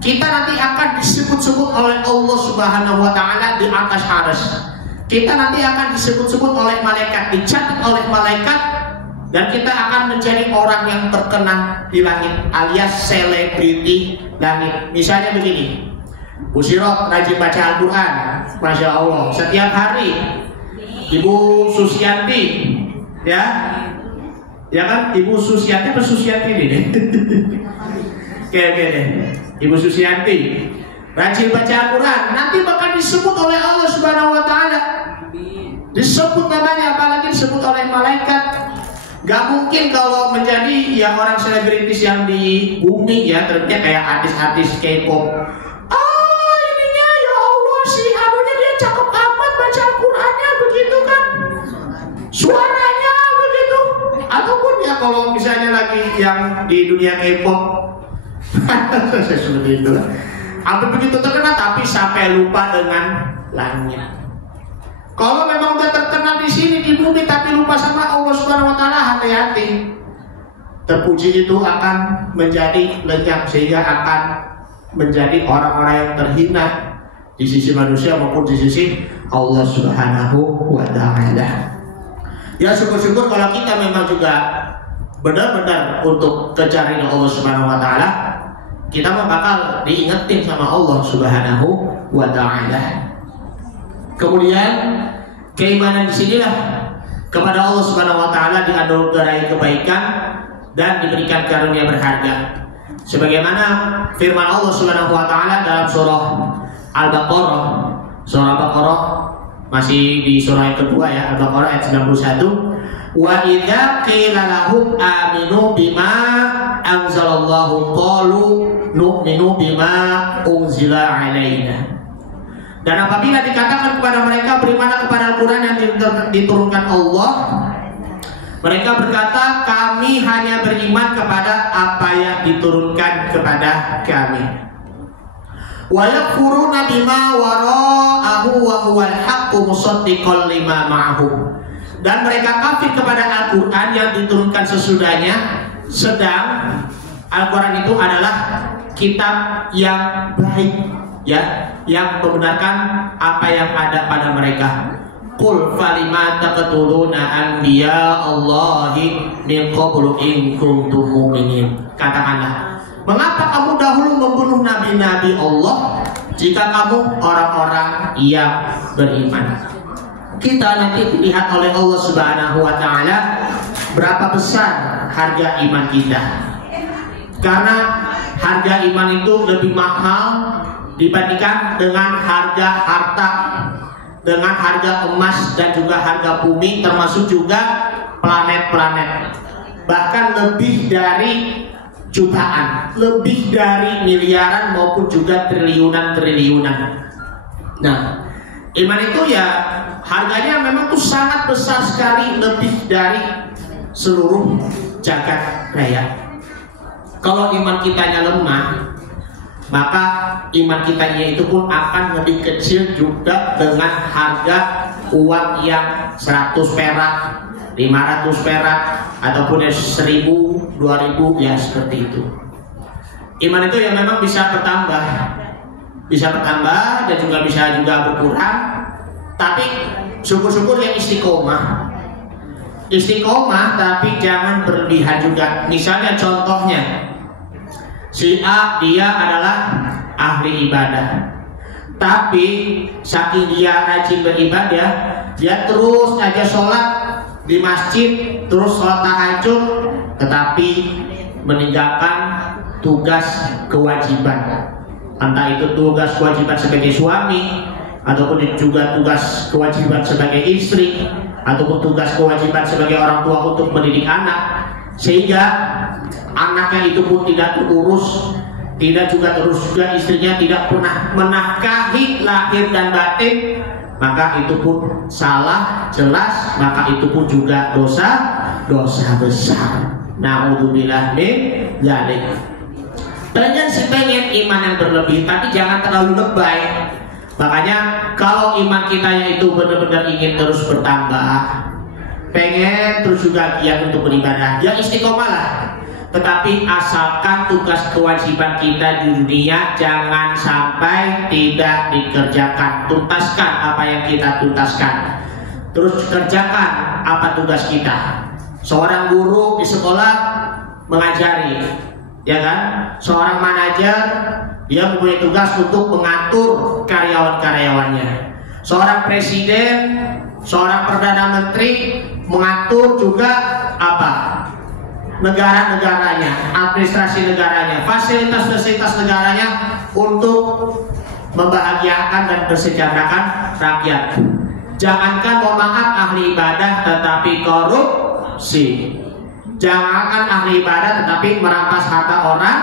kita nanti akan disebut-sebut oleh Allah Subhanahu wa Ta'ala di atas arsy. Kita nanti akan disebut-sebut oleh malaikat, dicatat oleh malaikat, dan kita akan menjadi orang yang terkenal di langit, alias selebriti langit. Misalnya begini, Bu Sirot rajin baca Al-Quran, Masya Allah, setiap hari. Ibu Susianti, ya kan, Ibu Susianti apa Susianti ini deh. Oke deh, Ibu Susianti rajin baca Al-Quran, nanti bakal disebut oleh Allah Subhanahu wa Ta'ala. Disebut namanya, apalagi disebut oleh malaikat. Gak mungkin kalau menjadi ya orang selebritis yang di bumi ya, ternyata kayak artis-artis K-pop. Ininya ya Allah, si anunya dia cakep amat baca Al-Qurannya begitu kan, suaranya begitu. Ataupun ya kalau misalnya lagi yang di dunia K-pop seperti itu lah, hampir begitu terkenal tapi sampai lupa dengan langit. Kalau memang udah terkenal di sini di bumi tapi lupa sama Allah Subhanahu wa Ta'ala, hati-hati. Terpuji itu akan menjadi lenyap, sehingga akan menjadi orang-orang yang terhina di sisi manusia maupun di sisi Allah Subhanahu wa Ta'ala. Ya syukur-syukur kalau kita memang juga benar-benar untuk kejar Allah Subhanahu wa Ta'ala, kita bakal diingetin sama Allah Subhanahu wa Ta'ala. Kemudian keimanan disinilah kepada Allah Subhanahu wa Ta'ala dianugerai kebaikan dan diberikan karunia berharga. Sebagaimana firman Allah Subhanahu wa Ta'ala dalam surah Al-Baqarah, surah Al-Baqarah masih di surah yang kedua ya, Al-Baqarah ayat 91. Wa idza qila lahum aminu bima anzalallahu qalu nu'minu bima unzila alaina. Dan apabila dikatakan kepada mereka berimanlah kepada Al-Quran yang diturunkan Allah, mereka berkata kami hanya beriman kepada apa yang diturunkan kepada kami. Wa yakfuruna bima wara'ahu wa huwal haqqu musaddiqan lima ma'ahum. Dan mereka kafir kepada Al-Quran yang diturunkan sesudahnya, sedang Al-Quran itu adalah kitab yang baik, ya, yang membenarkan apa yang ada pada mereka. Qul falima taqtuluna anbiya Allahi min qablu in kuntum mu'minin. Katakanlah, mengapa kamu dahulu membunuh nabi-nabi Allah jika kamu orang-orang yang beriman? kita nanti dilihat oleh Allah Subhanahu wa Ta'ala berapa besar harga iman kita. Karena harga iman itu lebih mahal dibandingkan dengan harga harta, dengan harga emas dan juga harga bumi, termasuk juga planet-planet. Bahkan lebih dari jutaan, lebih dari miliaran maupun juga triliunan-triliunan. Nah, iman itu ya harganya memang tuh sangat besar sekali, lebih dari seluruh jagat raya. Kalau iman kitanya lemah, maka iman kitanya itu pun akan lebih kecil juga dengan harga uang yang 100 perak, 500 perak, ataupun 1000, 2000, ya seperti itu. Iman itu yang memang bisa bertambah dan juga bisa berkurang. Tapi syukur-syukur yang istiqomah, tapi jangan berlebihan juga. Misalnya contohnya, si A dia adalah ahli ibadah, tapi saking dia rajin beribadah, dia terus aja sholat di masjid, terus sholat tahajud, tetapi meninggalkan tugas kewajiban. Entah itu tugas kewajiban sebagai suami, ataupun juga tugas kewajiban sebagai istri, ataupun tugas kewajiban sebagai orang tua untuk mendidik anak, sehingga anaknya itu pun tidak terurus, tidak juga terus juga istrinya tidak pernah menafkahi lahir dan batin, maka itu pun salah jelas, maka itu pun juga dosa besar. Na'udzubillah min dzalik. Pengen iman yang berlebih, tapi jangan terlalu lebay. Makanya kalau iman kitanya itu benar-benar ingin terus bertambah, pengen terus juga giat untuk beribadah, ya istiqomah lah. Tetapi asalkan tugas kewajiban kita di dunia jangan sampai tidak dikerjakan. Tuntaskan apa yang kita tuntaskan, terus kerjakan apa tugas kita. Seorang guru di sekolah mengajari, ya kan? Seorang manajer dia mempunyai tugas untuk mengatur karyawan-karyawannya. Seorang presiden, seorang perdana menteri mengatur juga apa? Negara-negaranya, administrasi negaranya, fasilitas-fasilitas negaranya untuk membahagiakan dan mensejahterakan rakyat. Jangankan mohon maaf ahli ibadah tetapi korupsi. Jangankan ahli ibadah tetapi merampas harta orang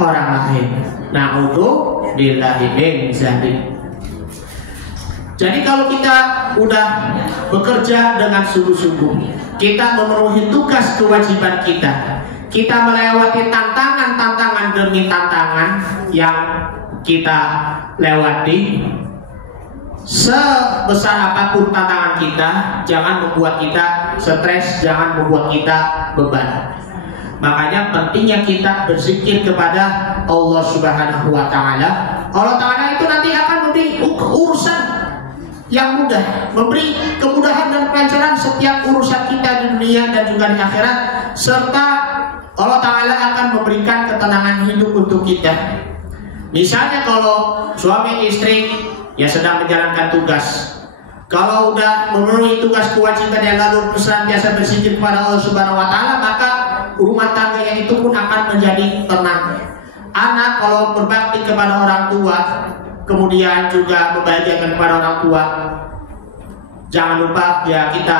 lain. Na'udzubillahi min dzalik. Jadi kalau kita udah bekerja dengan sungguh-sungguh, kita memenuhi tugas kewajiban kita melewati tantangan demi tantangan yang kita lewati, sebesar apapun tantangan kita, jangan membuat kita stres, jangan membuat kita beban. Makanya pentingnya kita berzikir kepada Allah Subhanahu wa Ta'ala. Allah Ta'ala itu nanti akan memberi urusan yang mudah, memberi kemudahan dan kelancaran setiap urusan kita di dunia dan juga di akhirat, serta Allah Ta'ala akan memberikan ketenangan hidup untuk kita. Misalnya kalau suami istri yang sedang menjalankan tugas, kalau udah memenuhi tugas kewajiban yang lalu senantiasa berzikir kepada Allah Subhanahu wa Ta'ala, maka rumah tangganya itu pun akan menjadi tenang. Anak kalau berbakti kepada orang tua, kemudian juga membahagiakan kepada orang tua, jangan lupa ya kita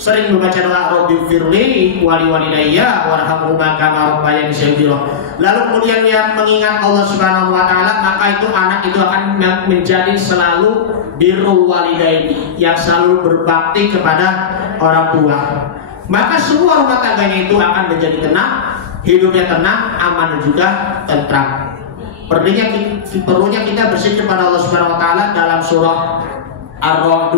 sering membaca doa Rabbighfirli wa liwalidayya warhamhuma kama rabbayani shaghira. Lalu kemudian dia mengingat Allah Subhanahu wa Ta'ala, maka itu anak itu akan menjadi selalu birrul walidaini, yang selalu berbakti kepada orang tua. Maka semua rumah tangganya itu akan menjadi tenang, hidupnya tenang, aman dan juga tentram. Perlunya kita berzikir kepada Allah Subhanahu wa Ta'ala dalam surah Ar-Ra'd,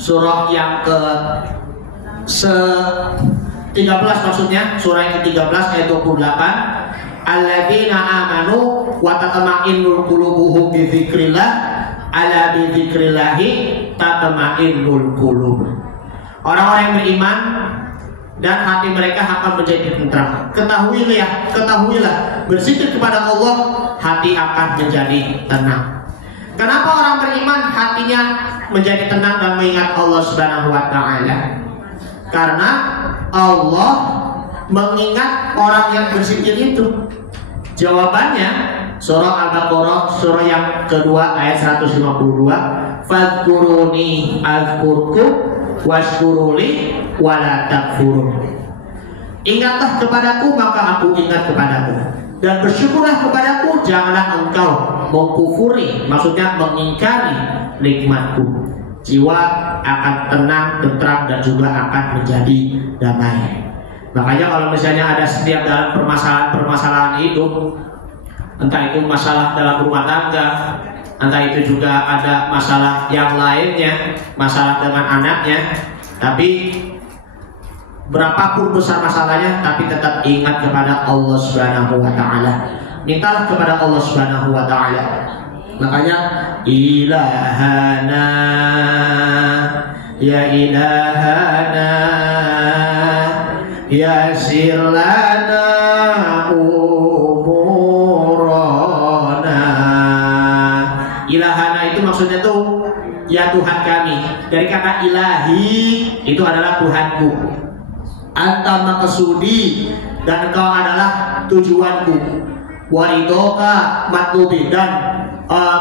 surah yang ke-13 maksudnya, surah yang ke-13 ayat 28. Alladzina amanu wa tatma'innul qulubuhum bi dzikrillah, ala bi dzikrillahi tatma'innul qulub. Orang-orang yang beriman dan hati mereka akan menjadi tentram. Ketahuilah, berzikir kepada Allah, hati akan menjadi tenang. Kenapa orang beriman hatinya menjadi tenang dan mengingat Allah Subhanahu wa taala? Karena Allah mengingat orang yang berzikir itu. Jawabannya surah Al-Baqarah surah yang kedua ayat 152, fadhkuruni azkurkum washkuruli wala takfurun. Ingatlah kepadaku maka aku ingat kepadamu, dan bersyukurlah kepadaku, janganlah engkau mengkufuri, maksudnya mengingkari nikmatku. Jiwa akan tenang, tentram, dan juga akan menjadi damai. Makanya kalau misalnya ada setiap dalam permasalahan hidup, entah itu masalah dalam rumah tangga, entah itu juga ada masalah yang lainnya, masalah dengan anaknya, tapi berapapun besar masalahnya, tapi tetap ingat kepada Allah Subhanahu wa taala. Mintalah kepada Allah Subhanahu wa taala. Makanya ilahana ya ilahana yasir lana umurana. Ilahana itu maksudnya tuh ya Tuhan kami. Dari kata ilahi itu adalah Tuhanku. Anta maqsudi, dan engkau adalah tujuanku. Waridoka matlubi, dan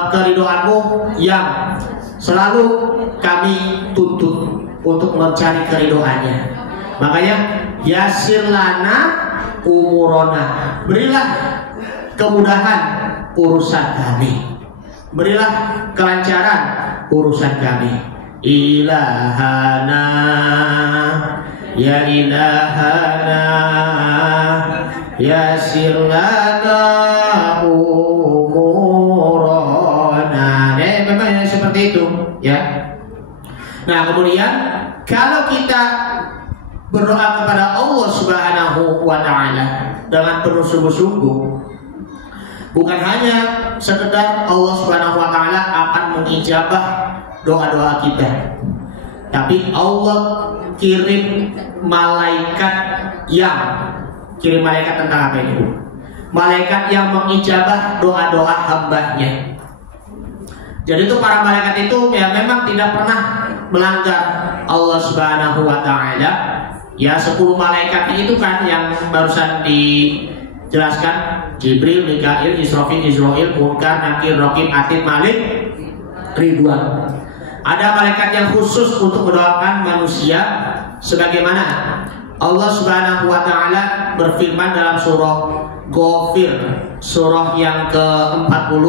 keridoanmu yang selalu kami tuntut untuk mencari keridoannya. Makanya yasir lana umurona, berilah kemudahan urusan kami, berilah kelancaran urusan kami. Ilahana ya ilahana yasir lana umurana. Memang seperti itu ya. Nah kemudian kalau kita berdoa kepada Allah Subhanahu wa taala dengan penuh sungguh-sungguh, bukan hanya sekedar Allah Subhanahu wa taala akan mengijabah doa-doa kita, tapi Allah kirim malaikat tentang apa itu? Malaikat yang mengijabah doa-doa hambanya. Jadi itu para malaikat itu ya memang tidak pernah melanggar Allah Subhanahu wa taala. Ya 10 malaikat itu kan yang barusan dijelaskan, Jibril, Mikail, Israfil, Munkar, Nakir, Raqib, Atid, Malik, Ridwan. Ada malaikat yang khusus untuk mendoakan manusia, sebagaimana Allah Subhanahu wa taala berfirman dalam surah Ghafir, surah yang ke-40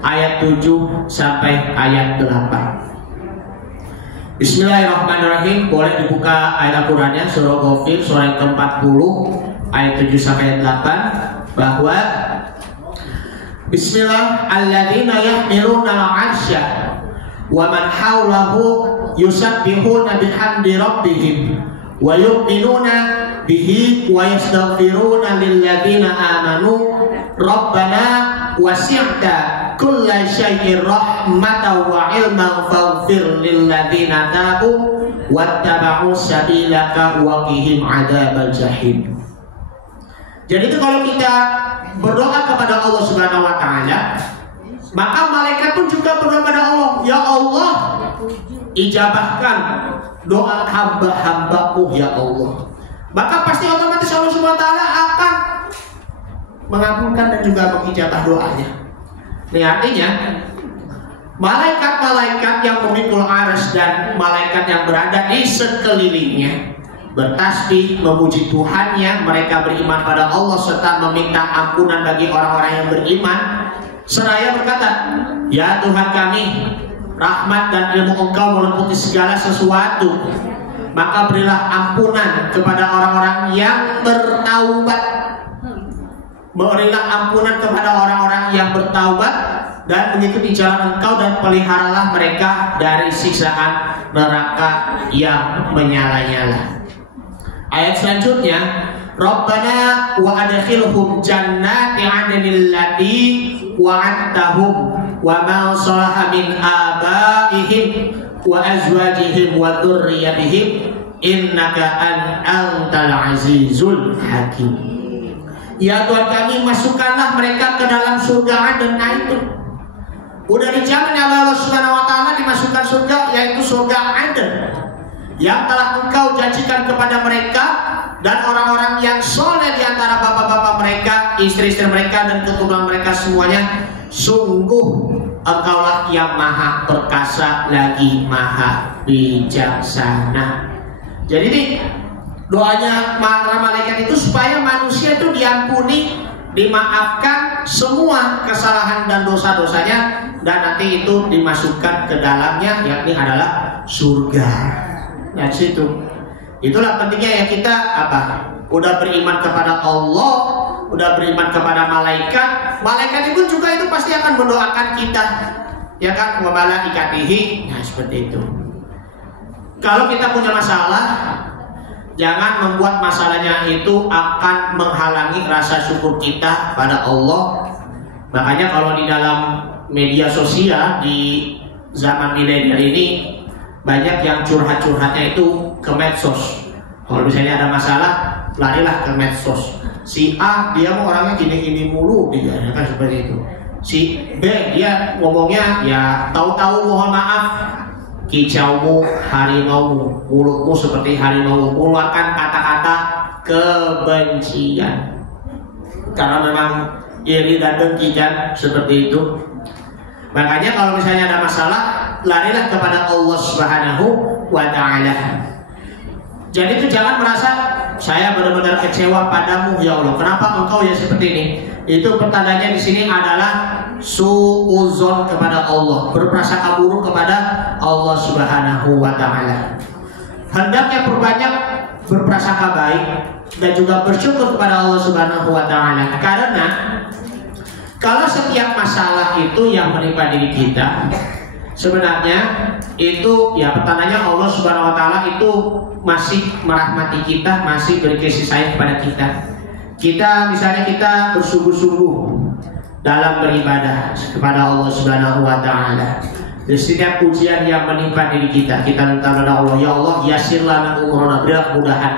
ayat 7 sampai ayat 8. Bismillahirrahmanirrahim. Boleh dibuka ayat Al-Qur'annya, surah Ghafir surah yang ke-40 ayat 7 sampai ayat 8, bahwa Bismillah, alladzina yahmiluna al-'arsya wa man hawlahu yusabbihuna bihamdi rabbihim wa yu'minuna bihi wa yastaghfiruna lilladzina amanu rabbana wasi'ta kulla syai'in rahmatan wa ilman faghfir lilladzina tabu wattaba'u sabilaka wa qihim adzabal jahim. Jadi itu kalau kita berdoa kepada Allah Subhanahu wa taala, maka malaikat pun juga berdoa kepada Allah, ya Allah, ijabahkan doa hamba-hambamu ya Allah. Maka pasti otomatis Allah Subhanahu wa taala akan mengabulkan dan juga mengijabah doanya. Ini artinya malaikat-malaikat yang memikul arsy dan malaikat yang berada di sekelilingnya bertasbih memuji Tuhannya, mereka beriman pada Allah serta meminta ampunan bagi orang-orang yang beriman, seraya berkata, ya Tuhan kami, rahmat dan ilmu Engkau meliputi segala sesuatu, maka berilah ampunan kepada orang-orang yang bertaubat. Berilah ampunan kepada orang-orang yang bertaubat dan mengikuti jalan Engkau, dan peliharalah mereka dari siksaan neraka yang menyala-nyala. Ayat selanjutnya, Rabbana wa adkhilhum jannati 'adnil lati wa'adtahum wa man salaha min abaihim wa azwajihim wa dzurriyyatihim innaka antal azizul hakim. Ya Tuhan kami, masukkanlah mereka ke dalam surga Aden itu. udah dijamin oleh Allah Subhanahu wa taala dimasukkan surga, yaitu surga Aden yang telah engkau janjikan kepada mereka dan orang-orang yang soleh di antara bapak-bapak mereka, istri-istri mereka dan keturunan mereka semuanya. Sungguh engkaulah yang maha perkasa lagi maha bijaksana. Jadi ini doanya para malaikat itu supaya manusia itu diampuni, dimaafkan semua kesalahan dan dosa-dosanya, dan nanti itu dimasukkan ke dalamnya, yakni adalah surga. Nah situ, itulah pentingnya ya kita apa? Udah beriman kepada Allah, udah beriman kepada malaikat. Malaikat itu juga itu pasti akan mendoakan kita, ya kan? Wa malaikatihi. Nah seperti itu. Kalau kita punya masalah, jangan membuat masalahnya itu akan menghalangi rasa syukur kita pada Allah. Makanya kalau di dalam media sosial di zaman milenial ini banyak yang curhat-curhatnya itu ke medsos. Kalau misalnya ada masalah, larilah ke medsos. Si A dia mau orangnya gini-gini mulu, dia kan seperti itu. Si B dia ngomongnya ya tahu-tahu mohon maaf, kicaumu harimau, mulutmu seperti harimau, mengeluarkan kata-kata kebencian karena memang iri dan dengki kan, seperti itu. Makanya kalau misalnya ada masalah, larilah kepada Allah Subhanahu wa ta'ala. Jadi itu jangan merasa saya benar-benar kecewa padamu ya Allah, kenapa engkau ya seperti ini. Itu pertandanya di sini adalah suuzon kepada Allah, berprasangka buruk kepada Allah Subhanahu wa ta'ala. Hendaknya perbanyak berprasangka baik dan juga bersyukur kepada Allah Subhanahu wa ta'ala. Karena kalau setiap masalah itu yang menimpa diri kita, sebenarnya itu ya pertandanya Allah Subhanahu wa ta'ala itu masih merahmati kita, masih berkasih sayang kepada kita. Kita misalnya kita bersungguh-sungguh dalam beribadah kepada Allah Subhanahu wa ta'ala. Di setiap ujian yang menimpa diri kita, kita minta kepada Allah, ya Allah yassir lana umurana, berilah kemudahan.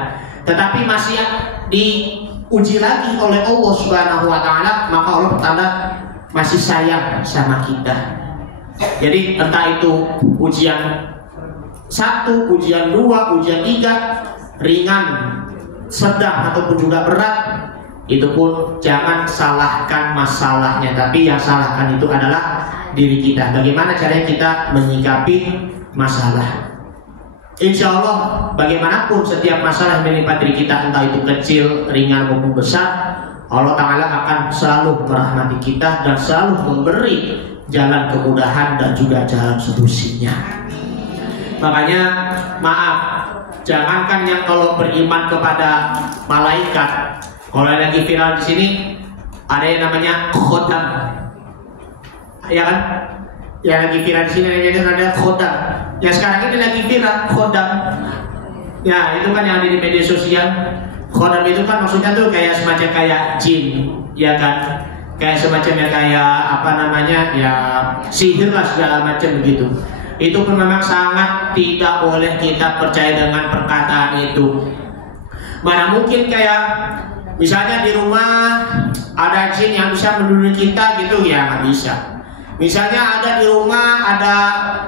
Tetapi masih diuji lagi oleh Allah Subhanahu wa ta'ala, maka Allah pertanda masih sayang sama kita. Jadi entah itu ujian 1, ujian 2, ujian 3, ringan, sedang ataupun juga berat, itu pun jangan salahkan masalahnya, tapi yang salahkan itu adalah diri kita. Bagaimana caranya kita menyikapi masalah? Insya Allah bagaimanapun setiap masalah yang menimpa diri kita, entah itu kecil, ringan maupun besar, Allah Ta'ala akan selalu merahmati kita dan selalu memberi jalan kemudahan dan juga jalan solusinya. Makanya maaf, jangankan yang kalau beriman kepada malaikat. Kalau lagi viral di sini ada yang namanya khodam, ya kan? Yang lagi viral di sini ada khodam. Yang sekarang ini lagi viral khodam. Ya itu kan yang ada di media sosial. Khodam itu kan maksudnya tuh kayak semacam kayak jin, ya kan? Kayak semacamnya kayak apa namanya ya sihir lah segala macam begitu. Itu pun memang sangat tidak boleh kita percaya dengan perkataan itu. Mana mungkin kayak misalnya di rumah ada jin yang bisa menduduki kita gitu, ya nggak bisa. Misalnya ada di rumah ada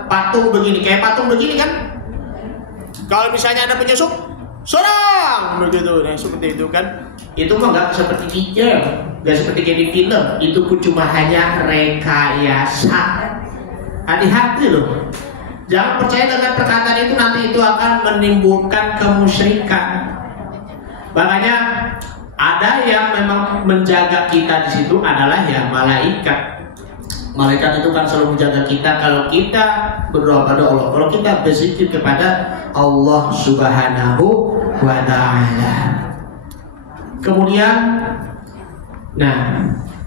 patung begini, kayak patung begini kan. Kalau misalnya ada penyusup, serang begitu, nah seperti itu kan. Itu mah nggak seperti film, nggak seperti kayak di film. Itu pun cuma hanya rekayasa. Hati-hati loh. Jangan percaya dengan perkataan itu, nanti itu akan menimbulkan kemusyrikan. Makanya ada yang memang menjaga kita di situ adalah ya malaikat. Malaikat itu kan selalu menjaga kita kalau kita berdoa pada Allah, kalau kita berzikir kepada Allah Subhanahu wa ta'ala. Kemudian nah,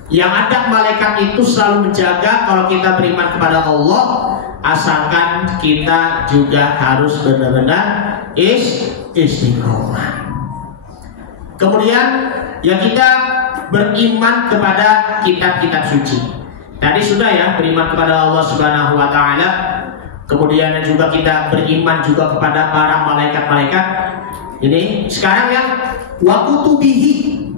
yang ada malaikat itu selalu menjaga kalau kita beriman kepada Allah, asalkan kita juga harus benar-benar istiqomah. Kemudian yang kita beriman kepada kitab-kitab suci. Tadi sudah ya, beriman kepada Allah Subhanahu wa ta'ala. Kemudian juga kita beriman juga kepada para malaikat-malaikat. Ini sekarang ya, wa kutubihi,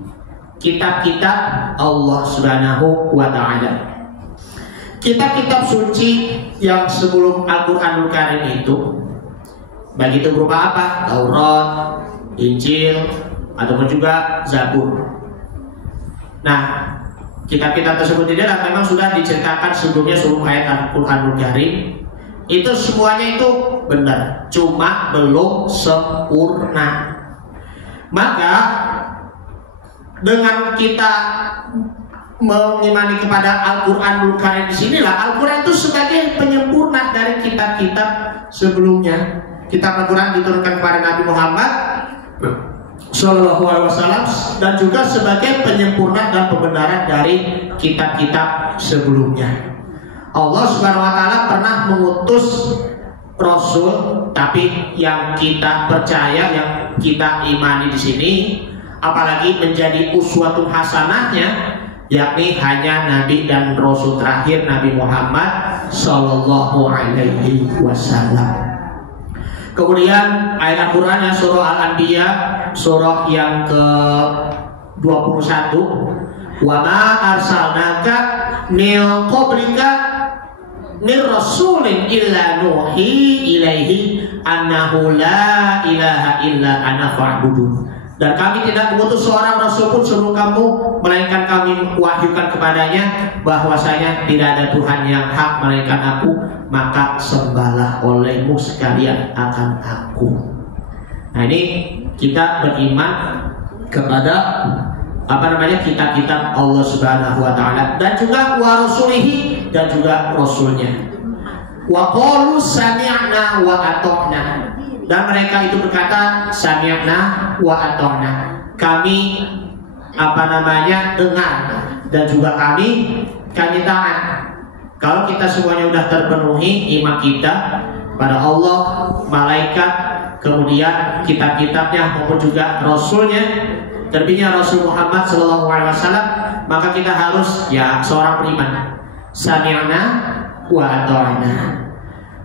kitab-kitab Allah Subhanahu wa ta'ala. kitab-kitab suci yang sebelum Al-Quranul Karim itu, baik itu berupa apa? Taurat, Injil, ataupun juga Zabur. Nah, kitab-kitab tersebut tidak memang sudah diceritakan sebelumnya sebelum ayat Al-Quranul Karim. Itu semuanya itu benar, cuma belum sempurna. Maka dengan kita mengimani kepada Al-Quranul Karim di sinilah Al-Quran itu sebagai penyempurna dari kitab-kitab sebelumnya. Kitab Al-Quran diturunkan kepada Nabi Muhammad Sallallahu Alaihi Wasallam dan juga sebagai penyempurna dan pembenaran dari kitab-kitab sebelumnya. Allah Subhanahu Wa Taala pernah mengutus Rasul, tapi yang kita percaya, yang kita imani di sini, apalagi menjadi uswatun hasanahnya, yakni hanya Nabi dan Rasul terakhir Nabi Muhammad Sallallahu Alaihi Wasallam. Kemudian ayat Al-Quran yang surah Al-Anbiya, surah yang ke-21, wa ma arsalnaka min qablika min rasulin illa nuhi ilaihi annahu la ilaha illa ana fa'budun. Dan kami tidak mengutus seorang rasul pun sebelum kamu, melainkan kami wahyukan kepadanya bahwasanya tidak ada Tuhan yang hak melainkan aku, maka sembahlah olehmu sekalian akan aku. Nah, ini kita beriman kepada kitab-kitab Allah Subhanahu Wa Taala dan juga wa rasulihi, dan juga rasulnya. Wa qalu sami'na wa ata'na. Dan mereka itu berkata sami'na wa ata'na. Kami dengar dan juga kami taat. Kalau kita semuanya sudah terpenuhi iman kita pada Allah, malaikat, kemudian kitab-kitabnya maupun juga rasulnya, terlebihnya Rasul Muhammad Sallallahu Alaihi Wasallam, maka kita harus seorang beriman sami'na wa ata'na.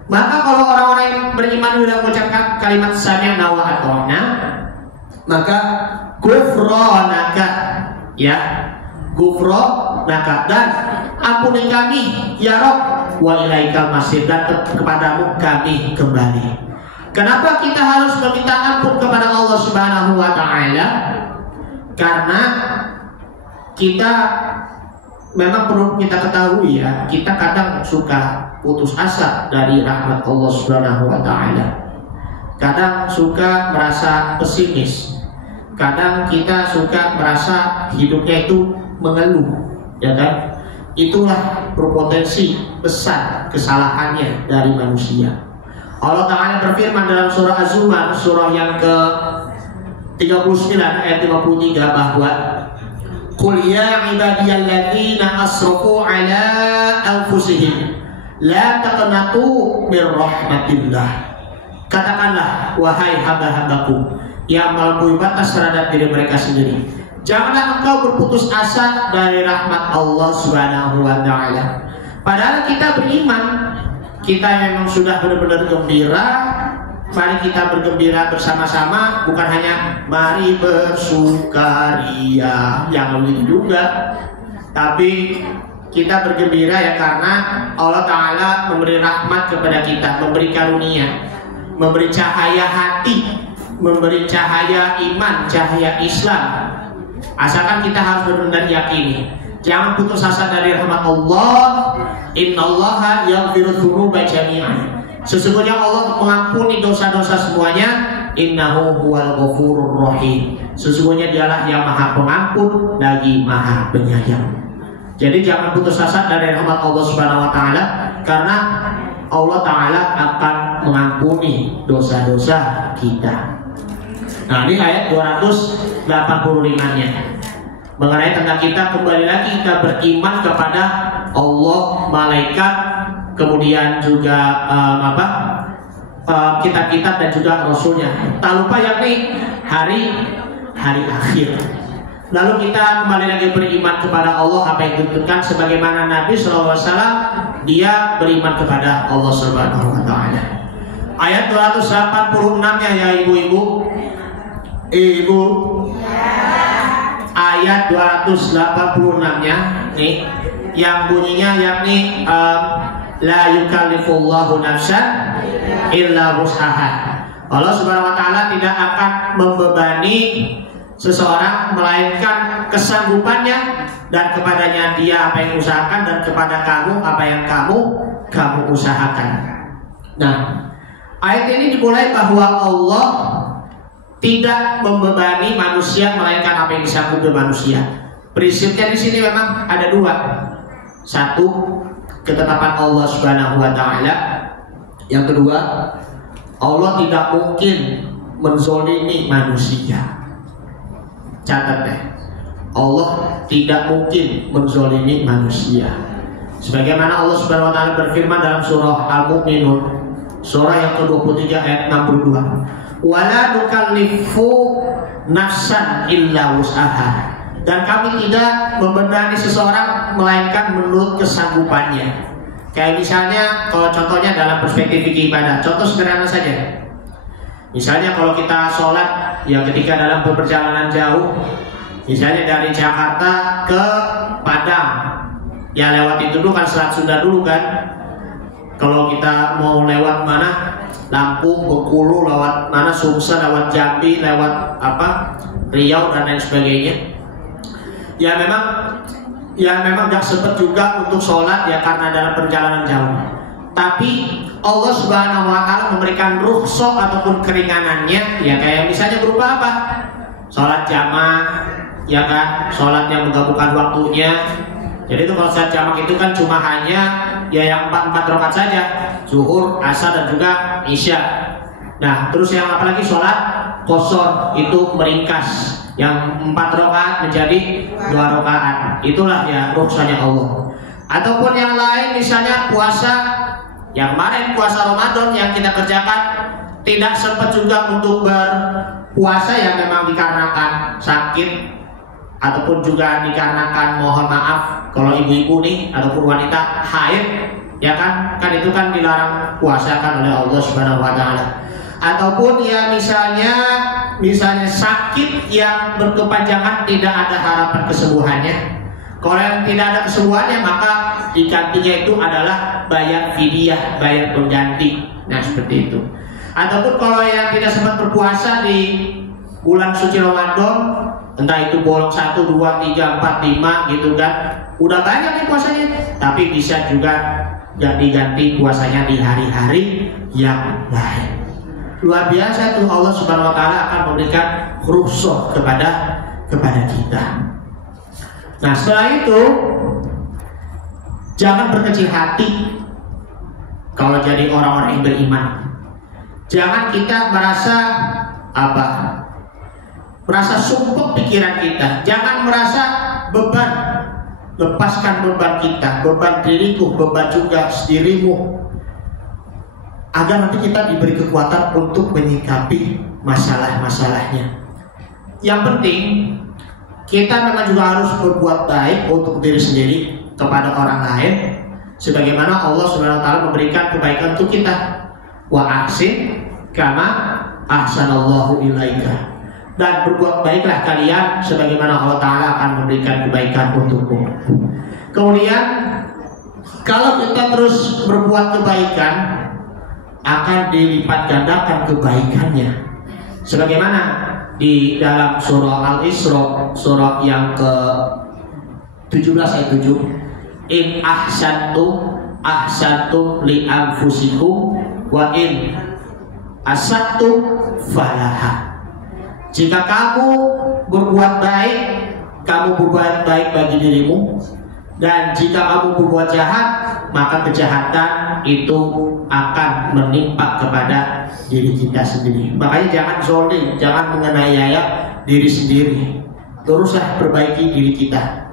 Maka kalau orang-orang yang beriman sudah mengucapkan kalimat sami'na wa ata'na, maka gufranaka, gufranaka, dan ampuni kami ya Rabb, wa ilaikal masir, dan kepadamu kami kembali. Kenapa kita harus meminta ampun kepada Allah Subhanahu Wa Taala? Karena kita memang perlu kita ketahui kita kadang suka putus asa dari rahmat Allah Subhanahu Wa Taala. Kadang suka merasa pesimis. Kadang kita suka merasa hidupnya itu mengeluh, kan? Itulah berpotensi besar kesalahannya dari manusia. Allah Ta'ala berfirman dalam surah Az-Zumar, surah yang ke-39 ayat 53, bahwa qul ya ibadiyalladzina asrafu ala anfusihim la taqnatu min rahmatillah. Katakanlah wahai hamba-hambaku yang melampaui batas terhadap diri mereka sendiri, janganlah engkau berputus asa dari rahmat Allah Subhanahu Wa Taala. Padahal kita beriman, kita memang sudah benar-benar gembira. Mari kita bergembira bersama-sama, bukan hanya mari bersukaria yang begitu juga, tapi kita bergembira karena Allah Ta'ala memberi rahmat kepada kita, memberi karunia, memberi cahaya hati, memberi cahaya iman, cahaya Islam. Asalkan kita harus benar-benar yakini, jangan putus asa dari rahmat Allah. Innallaha yaghfiru dzunuba jami'an. Sesungguhnya Allah mengampuni dosa-dosa semuanya. Innahu huwal ghafurur rahim. Sesungguhnya dialah yang maha pengampun lagi maha penyayang. Jadi jangan putus asa dari rahmat Allah Subhanahu Wa Taala, karena Allah Ta'ala akan mengampuni dosa-dosa kita. Nah, ini ayat 285-nya mengenai tentang kita kembali lagi kita beriman kepada Allah, malaikat, kemudian juga kitab-kitab dan juga rasulnya. Tak lupa yakni hari akhir. Lalu kita kembali lagi beriman kepada Allah, apa yang ditentukan sebagaimana Nabi SAW dia beriman kepada Allah Subhanahu Wa Taala. Ayat 286-nya ya ibu-ibu. Ayat 286-nya nih, yang bunyinya yakni la yukallifullahu nafsan illa wus'aha. Allah Subhanahu wa taala tidak akan membebani seseorang melainkan kesanggupannya, dan kepadanya dia apa yang usahakan, dan kepada kamu apa yang kamu usahakan. Nah, ayat ini dimulai bahwa Allah tidak membebani manusia melainkan apa yang disanggupi manusia. Prinsipnya di sini memang ada dua. Satu, ketetapan Allah Subhanahu wa taala. Yang kedua, Allah tidak mungkin menzolimi manusia. Catat deh, Allah tidak mungkin menzolimi manusia. Sebagaimana Allah Subhanahu wa taala berfirman dalam surah Al-Mu'minun, surah yang ke-23 ayat 62. Wala nukallifu nafsan illa wus'aha. Dan kami tidak membebani seseorang melainkan menurut kesanggupannya. Kayak misalnya, kalau contohnya dalam perspektif fikih ibadah, contoh sederhana saja. Misalnya kalau kita sholat, ya ketika dalam perjalanan jauh, misalnya dari Jakarta ke Padang, ya lewat itu dulu kan Selat Sunda dulu kan. Kalau kita mau lewat mana, Lampung, Bengkulu, lewat mana, Sumsel, lewat Jambi, lewat Riau dan lain sebagainya. Ya memang gak sempat juga untuk sholat ya karena dalam perjalanan jauh. Tapi Allah Subhanahu wa taala memberikan rukhsah ataupun keringanannya, ya kayak misalnya berupa apa? Sholat jamaah, ya kan? Sholat yang menggabungkan waktunya. Jadi itu kalau sholat jamaah itu kan cuma hanya ya yang 4 rakaat saja, zuhur, asar dan juga isya. Nah, terus yang apalagi sholat qashar itu meringkas, yang 4 rakaat menjadi 2 rakaat. Itulah ya rukhsahnya Allah. Ataupun yang lain misalnya puasa, yang kemarin puasa Ramadan yang kita kerjakan tidak sempat juga untuk berpuasa yang memang dikarenakan sakit ataupun juga dikarenakan mohon maaf kalau ibu-ibu nih ataupun wanita haid, ya kan itu kan dilarang puasa kan oleh Allah Subhanahu wa taala. Ataupun ya misalnya sakit yang berkepanjangan tidak ada harapan kesembuhannya. Kalau yang tidak ada kesembuhannya maka digantinya itu adalah bayar fidyah, bayar pengganti. Nah seperti itu. Ataupun kalau yang tidak sempat berpuasa di bulan suci Ramadan, entah itu bolong 1, 2, 3, 4, 5 gitu kan, udah banyak nih puasanya, tapi bisa juga ganti-ganti puasanya di hari-hari yang lain. Luar biasa tuh Allah Subhanahu wa taala akan memberikan rukhsah kepada kita. Nah setelah itu jangan berkecil hati kalau jadi orang-orang yang beriman. Jangan kita merasa sumpek pikiran kita. Jangan merasa beban. Lepaskan beban kita, beban diriku, beban juga dirimu, agar nanti kita diberi kekuatan untuk menyikapi masalah-masalahnya. Yang penting kita memang juga harus berbuat baik untuk diri sendiri kepada orang lain, sebagaimana Allah Subhanahu wa taala memberikan kebaikan untuk kita. Wa ahsin kama ahsanallahu ilaika. Dan berbuat baiklah kalian sebagaimana Allah taala akan memberikan kebaikan untukmu. Kemudian kalau kita terus berbuat kebaikan, akan dilipat gandakan kebaikannya. Sebagaimana di dalam surah Al-Isra, surah yang ke-17 ayat 7, in ahsantum li anfusikum wa in asattum falaha. Jika kamu berbuat baik, kamu berbuat baik bagi dirimu, dan jika kamu berbuat jahat, maka kejahatan itu akan menimpa kepada diri kita sendiri. Makanya jangan zolim, jangan menganiaya diri sendiri. Teruslah perbaiki diri kita,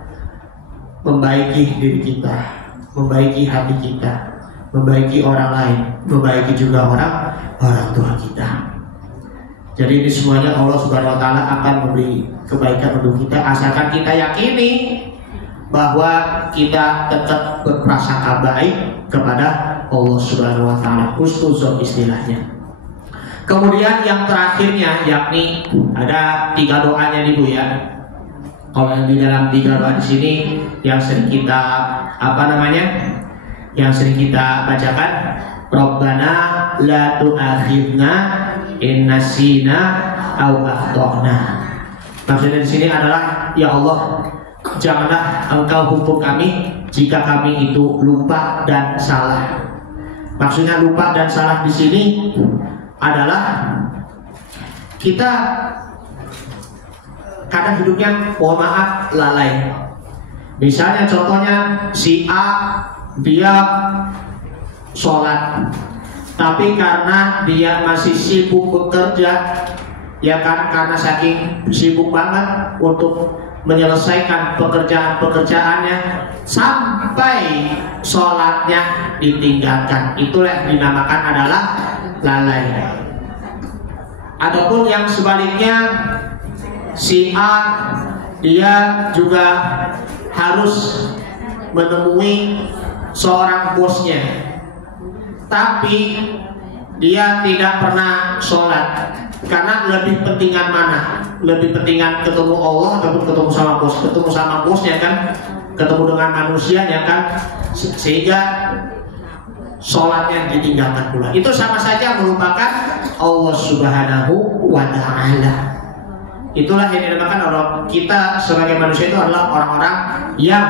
membaiki diri kita, membaiki hati kita, membaiki orang lain, membaiki juga orang tua kita. Jadi ini semuanya Allah Subhanahu wa taala akan memberi kebaikan untuk kita, asalkan kita yakini bahwa kita tetap berprasangka baik kepada Allah Subhanahu wa taala, husnuzon istilahnya. Kemudian yang terakhirnya yakni ada 3 doanya nih Bu ya. Kalau yang di dalam 3 doa di sini yang sering kita yang sering kita bacakan, Rabbana la tu'akhidna in nasina aw akhtana. Maksudnya di sini adalah, ya Allah, janganlah Engkau hukum kami jika kami itu lupa dan salah. Maksudnya lupa dan salah di sini adalah kita kadang hidupnya, mohon maaf, lalai. Misalnya contohnya si A, dia sholat, tapi karena dia masih sibuk bekerja, ya kan, karena saking sibuk banget untuk menyelesaikan pekerjaan-pekerjaannya, sampai sholatnya ditinggalkan. Itulah yang dinamakan adalah lalai. Adapun yang sebaliknya, si A, dia juga harus menemui seorang bosnya, tapi dia tidak pernah sholat. Karena lebih pentingan mana? Lebih pentingan ketemu Allah ataupun ketemu sama bos? Ketemu sama bosnya kan, ketemu dengan manusianya kan, sehingga sholatnya ditinggalkan pula. Itu sama saja melupakan Allah Subhanahu wa Ta'ala. Itulah yang dinamakan orang kita sebagai manusia itu adalah orang-orang yang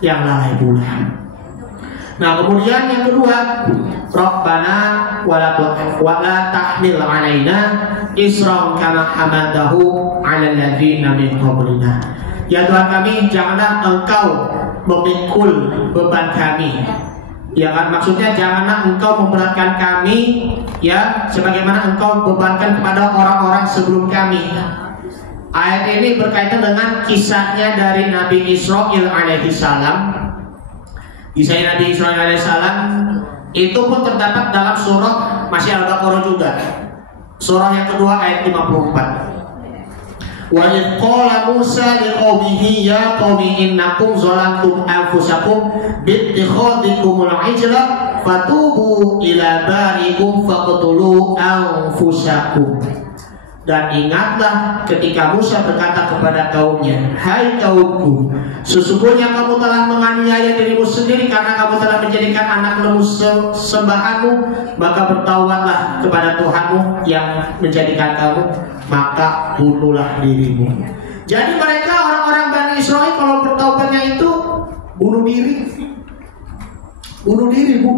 lalai pula. Nah, kemudian yang kedua, Rabbana wala tahmil alaina isran kama hamadahu 'alal ladzina min qablina. Ya Tuhan kami, janganlah Engkau memikul beban kami. Ya kan, maksudnya janganlah Engkau memberatkan kami, ya, sebagaimana Engkau bebankan kepada orang-orang sebelum kami. Ayat ini berkaitan dengan kisahnya dari Nabi Israil alaihi salam. Kisah Nabi Israil alaihissalam itu pun terdapat dalam surah masih Al-Baqarah juga, surah yang kedua ayat 54. Wa idh qala Musa liqaumihi ya qaumi innakum zalamtum anfusakum bittikhadhikumul ijla fatubu ila barikum faqtulu anfusakum. Dan ingatlah ketika Musa berkata kepada kaumnya, hai kaumku, sesungguhnya kamu telah menganiaya dirimu sendiri karena kamu telah menjadikan anak lembu sembahanmu, maka bertaubatlah kepada Tuhanmu yang menjadikan kamu, maka bunuhlah dirimu. Jadi mereka orang-orang Bani Israel kalau bertaubatnya itu bunuh diri, Bu.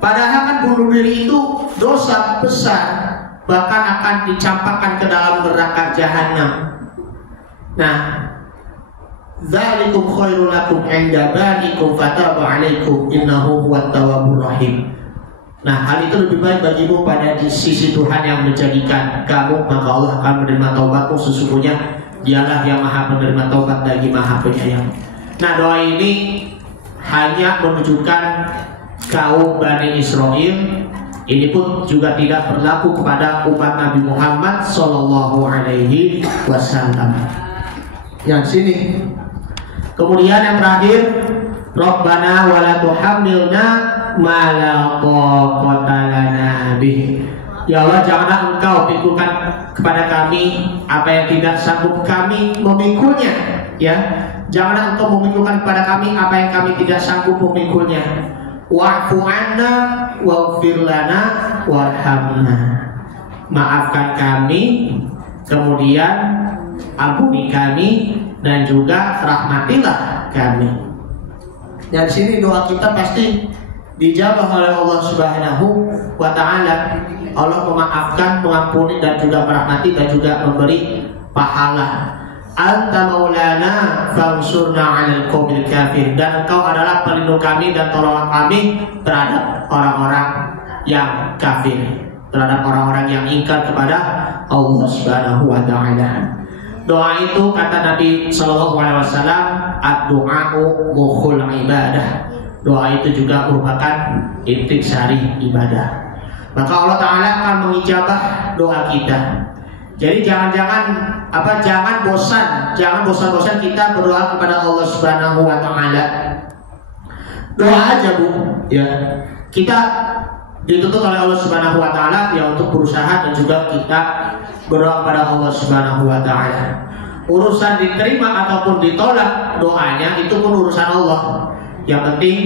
Padahal kan bunuh diri itu dosa besar, bahkan akan dicampakkan ke dalam neraka jahanam. Nah, dzalikum khairul lakum 'inda barikum fataba 'alaikum innahu huwat tawwabur rahim. Nah, hal itu lebih baik bagimu pada di sisi Tuhan yang menjadikan kamu, maka Allah akan menerima taubatmu, sesungguhnya Dialah yang Maha penerima taubat lagi Maha penyayang. Nah, doa ini hanya menunjukkan kaum Bani Israel. Ini pun juga tidak berlaku kepada umat Nabi Muhammad Sallallahu Alaihi Wasallam. Yang sini. Kemudian yang terakhir, Rabbana wala tuhammilna ma la taqata lana bih. Ya Allah, janganlah Engkau pikulkan kepada kami apa yang tidak sanggup kami memikulnya. Ya, janganlah Engkau memikulkan kepada kami apa yang kami tidak sanggup memikulnya. Wa'fu anna waghfir lana warhamna. Maafkan kami, kemudian ampuni kami, dan juga rahmatilah kami. Dan sini doa kita pasti dijawab oleh Allah Subhanahu wa Ta'ala. Allah memaafkan, mengampuni, dan juga merahmati, dan juga memberi pahala. Anta maulana fansurna 'alal qaumil kafir. Dan Engkau adalah pelindung kami dan tolong kami terhadap orang-orang yang kafir, terhadap orang-orang yang ingkar kepada Allah Subhanahu wa Ta'ala. Doa itu kata Nabi Sallallahu Alaihi Wasallam, ad-du'a'u mukhul ibadah. Doa itu juga merupakan intisari ibadah. Maka Allah Ta'ala akan mengijabah doa kita. Jadi jangan bosan kita berdoa kepada Allah Subhanahu wa Ta'ala. Doa aja, Bu, ya. Kita dituntut oleh Allah Subhanahu wa Ta'ala ya untuk berusaha dan juga kita berdoa kepada Allah Subhanahu wa Ta'ala. Urusan diterima ataupun ditolak doanya itu pun urusan Allah. Yang penting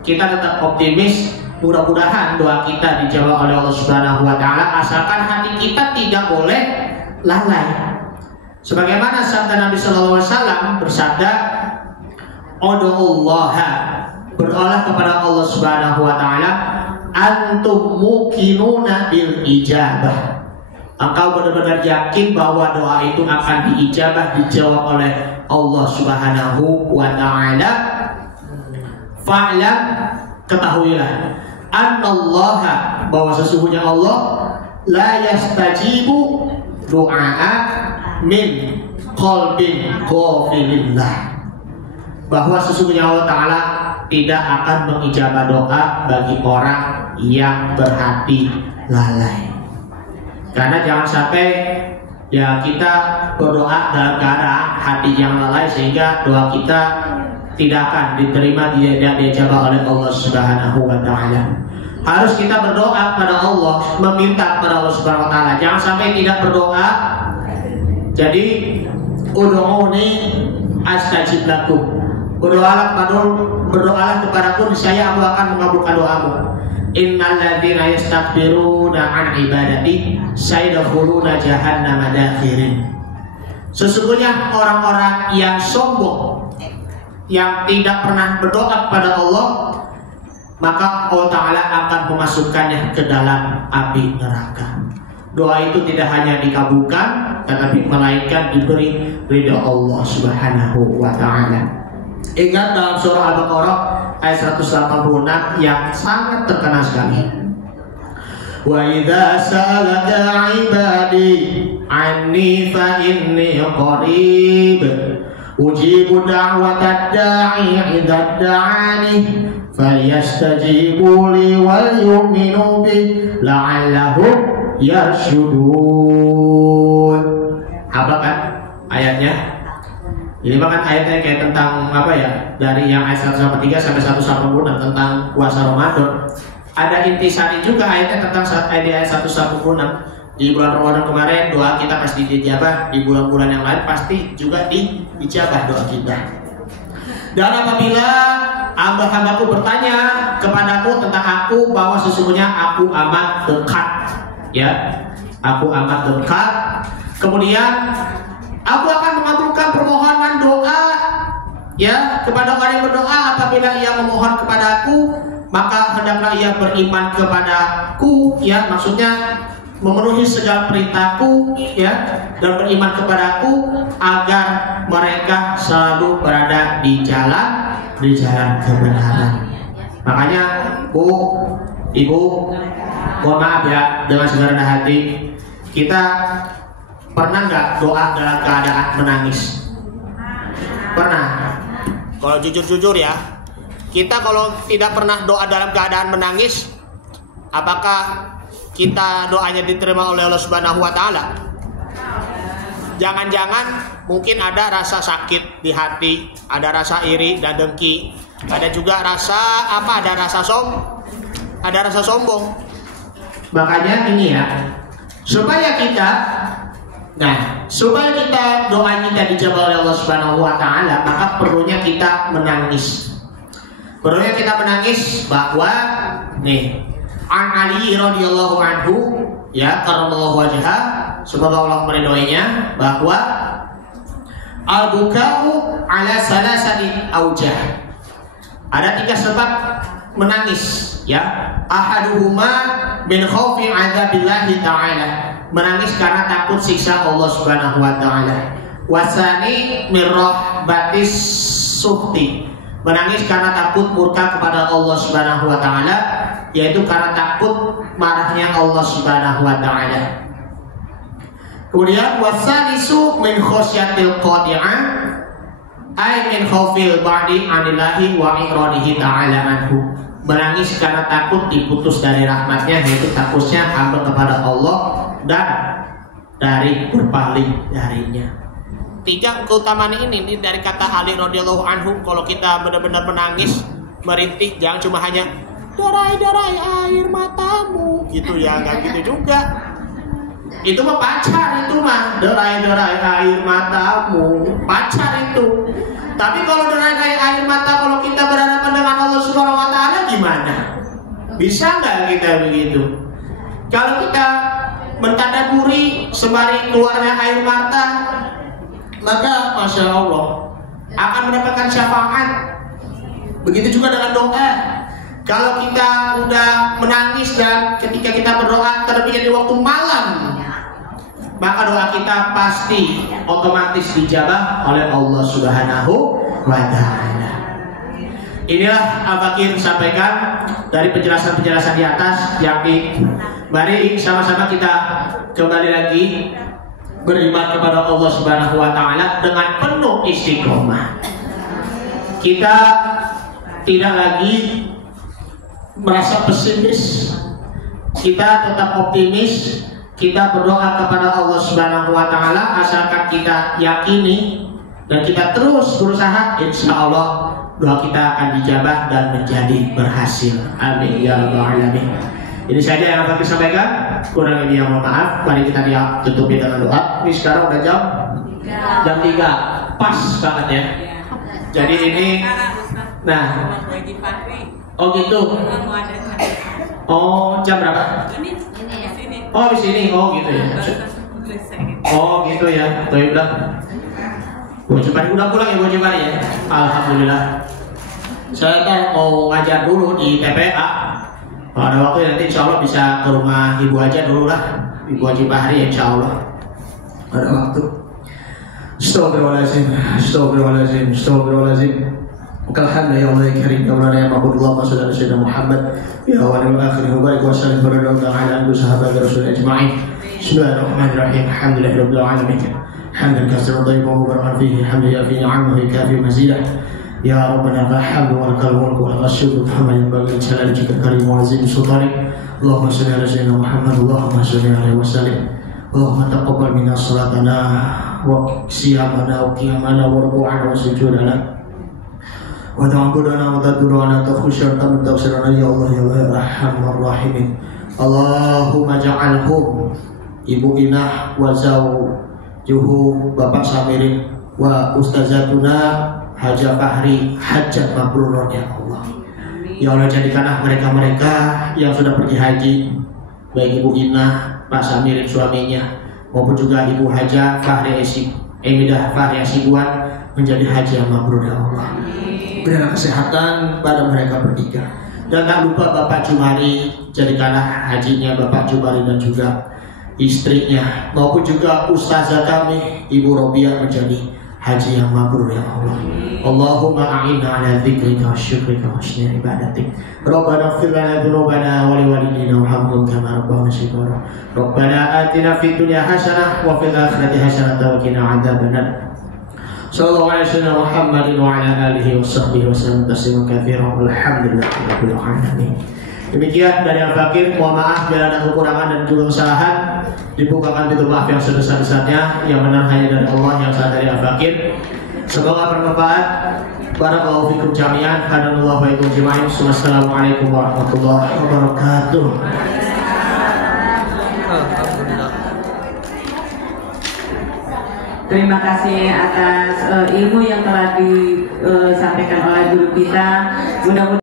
kita tetap optimis, mudah-mudahan doa kita dijawab oleh Allah Subhanahu wa taala, asalkan hati kita tidak boleh lalai. Sebagaimana sabda Nabi sallallahu alaihi wasallam bersabda, "Ud'ullaha", berdoalah kepada Allah Subhanahu wa taala, "antum muqinuna bil ijabah", engkau benar-benar yakin bahwa doa itu akan diijabah, dijawab oleh Allah Subhanahu wa ta'ala. Fa'lam, ketahuilah, annallaha, bahwa sesungguhnya Allah la yastajibu du'a min qalbin ghafilillah, bahwa sesungguhnya Allah Ta'ala tidak akan mengijabah doa bagi orang yang berhati lalai. Karena jangan sampai ya kita berdoa dalam keadaan hati yang lalai sehingga doa kita tidak akan diterima, tidak dijawab oleh Allah Subhanahu wa taala. Harus kita berdoa kepada Allah, meminta kepada Allah Subhanahu wa taala. Jangan sampai tidak berdoa. Jadi ud'uni astajib lakum. Berdoalah kepadaku, niscaya aku akan mengabulkan doamu. Innal ladzina yastakbiruna an ibadati sayadkhuluna jahannama dakhirin. Sesungguhnya orang-orang yang sombong, yang tidak pernah berdoa kepada Allah, maka Allah Ta'ala akan memasukkannya ke dalam api neraka. Doa itu tidak hanya dikabulkan, tetapi melainkan diberi ridha Allah Subhanahu wa ta'ala. Ingat dalam surah Al-Baqarah ayat 186 yang sangat terkenal sekali. Wa idza sa'alaka 'ibadi 'anni fa inni qarib ujibu da'watad da'i idza da'ani falyastajibu li wal yu'minu bi la'allahum yarshudun. Apa kan ayatnya? Ini bahkan ayatnya kayak tentang apa ya, dari yang ayat 183 sampai 186 tentang puasa Ramadan. Ada intisari juga ayatnya tentang ayat 186. Di bulan Ramadan kemarin doa kita pasti dijabah, di bulan-bulan yang lain pasti juga dijabah doa kita. Dan apabila hamba-hambaku bertanya kepadaku tentang aku, bahwa sesungguhnya aku amat dekat, ya, aku amat dekat. Kemudian aku akan mengabulkan permohonan doa, ya, kepada orang yang berdoa. Apabila ia memohon kepadaku, maka hendaklah ia beriman kepadaku, ya, maksudnya memenuhi segala perintahku, ya, dan beriman kepadaku agar mereka selalu berada di jalan kebenaran. Makanya Bu, Ibu, mohon maaf ya, dengan segala hati, kita pernah nggak doa dalam keadaan menangis? Pernah. Kalau jujur-jujur ya, kita kalau tidak pernah doa dalam keadaan menangis, apakah kita doanya diterima oleh Allah Subhanahu wa taala? Jangan-jangan mungkin ada rasa sakit di hati, ada rasa iri dan dengki, ada juga rasa apa? Ada rasa sombong. Makanya ini ya, supaya kita doa kita dijawab oleh Allah Subhanahu wa taala, maka perlunya kita menangis. Bahwa nih, An Ali radhiyallahu anhu, ya, karramallahu wajhah, semoga Allah meridhoinya, bahwa al-buka'u ala salasati aujah. Ada 3 sebab menangis, ya. Ahaduhuma min khaufi 'adzabillahi ta'ala, menangis karena takut siksa Allah Subhanahu wa taala. Wasani min rahbatis suhti, menangis karena takut murka kepada Allah Subhanahu wa taala, yaitu karena takut marahnya Allah Subhanahu wa taala. Kemudian wasalisu min khosyatil qadi'ah, ay min khaufil ba'di anillahi wa iradihi ta'ala anhu, menangis karena takut diputus dari rahmatnya, yaitu takutnya hamba kepada Allah dan dari berpaling darinya. 3 keutamaan ini dari kata Ali radhiyallahu anhu. Kalau kita benar-benar menangis, merintih, jangan cuma hanya derai air matamu gitu ya, nggak gitu juga. Itu mah pacar, itu mah derai-derai air matamu, pacar itu. Tapi kalau derai air mata kalau kita berhadapan dengan Allah Subhanahu wa taala gimana? Bisa nggak kita begitu? Kalau kita mentadaburi sembari keluarnya air mata, maka Masya Allah akan mendapatkan syafaat. Begitu juga dengan doa. Kalau kita udah menangis dan ketika kita berdoa terlebih di waktu malam, maka doa kita pasti otomatis dijabah oleh Allah Subhanahu wa ta'ala. Inilah Al-Fakir sampaikan dari penjelasan-penjelasan di atas, yakni mari sama-sama kita kembali lagi beriman kepada Allah Subhanahu wa ta'ala dengan penuh istiqomah. Kita tidak lagi merasa pesimis, kita tetap optimis. Kita berdoa kepada Allah Subhanahu wa ta'ala, asalkan kita yakini dan kita terus berusaha, insya Allah doa kita akan dijabah dan menjadi berhasil. Amin ya rabbal alamin. Ini saja yang akan saya sampaikan. Kurang lebih mohon maaf. Mari kita tutupi dengan doa. Ini sekarang udah jam 3, pas banget ya. Jadi ini, nah, oh gitu. Oh, jam berapa? Oh di sini, oh gitu ya. Oh gitu ya. Tuh udah. Udah pulang ya Bu Jepari ya. Alhamdulillah. Saya kan mau ngajar dulu di TPA. Pada waktu nanti insya Allah bisa ke rumah Ibu aja dulu lah. Ibu Haji Bahri insya Allah. Ada waktu. Astagfirullahaladzim. Astagfirullahaladzim. Astagfirullahaladzim. Alhamdulillah ya Allah ya karim ya Allah ya ma'budullah masallallahu alaihi wasallam Muhammad ya awal wal akhir wa barik wa sallim wa ta'ala ala sahabat rasul ajma'in. Bismillahirrahmanirrahim. Alhamdulillahirabbil alamin. Hamdan katsiran thayyiban mubarakan fihi hamdan yafi ni'amahu kafi mazidah. Ya rabbana alhamdu wa lakal mulku wa lakal syukru kama yanbaghi li jalalika karim wa azim sultanik. Allahumma shalli ala sayyidina Muhammad Allahumma shalli alaihi wa sallim. Allahumma taqabbal minna salatana wa siyamana wa qiyamana wa ruku'ana wa sujudana wa ta'budana wa tadurana tafusharta min tafsirana ya Allah ya Allah ya Rahman Rahimin. Allahumma ja'alhum Ibu Inah wa zawjuhu Bapak Samirin wa ustazatuna Haja Fahri hajat mabrurun ya Allah. Ya Allah jadikanlah mereka-mereka yang sudah pergi haji, baik Ibu Inah, Pak Samirin suaminya maupun juga Ibu Haja Fahri Emidah Fahri Asibuan menjadi haji yang mabrur ya Allah. Berilah kesehatan pada mereka bertiga. Dan tak lupa Bapak Jumari, jadikanlah hajinya Bapak Jumari dan juga istrinya maupun juga ustazah kami Ibu Robiah menjadi haji yang mabrur ya Allah. Allahumma a'inna ala dzikrika wa syukrika wa husni ibadatik. Rabbana ighfir lana dzunubana wa liwalidina warhamhum kama rabbayana shighara. Rabbana atina fid dunya hasanah wa fil akhirati hasanah wa qina adzabannar. Sallallahu alaihi wasallam Muhammadin wa ala alihi wa sahbihi wa sallam tasliman katsiran. Alhamdulillahirabbil alamin. Demikian dari Al-Fakir, mohon maaf bila ada kekurangan dan juga kesalahan. Dibukakan pintu maaf yang sebesar-besarnya, yang benar hanya dari Allah, yang sah dari Al-Fakir. Semoga bermanfaat. Barakallahu fikum jami'an. Hadanallahu wa iyyakum jami'an. Wassalamualaikum warahmatullahi wabarakatuh. Terima kasih atas ilmu yang telah disampaikan oleh guru kita. Mudah-mudahan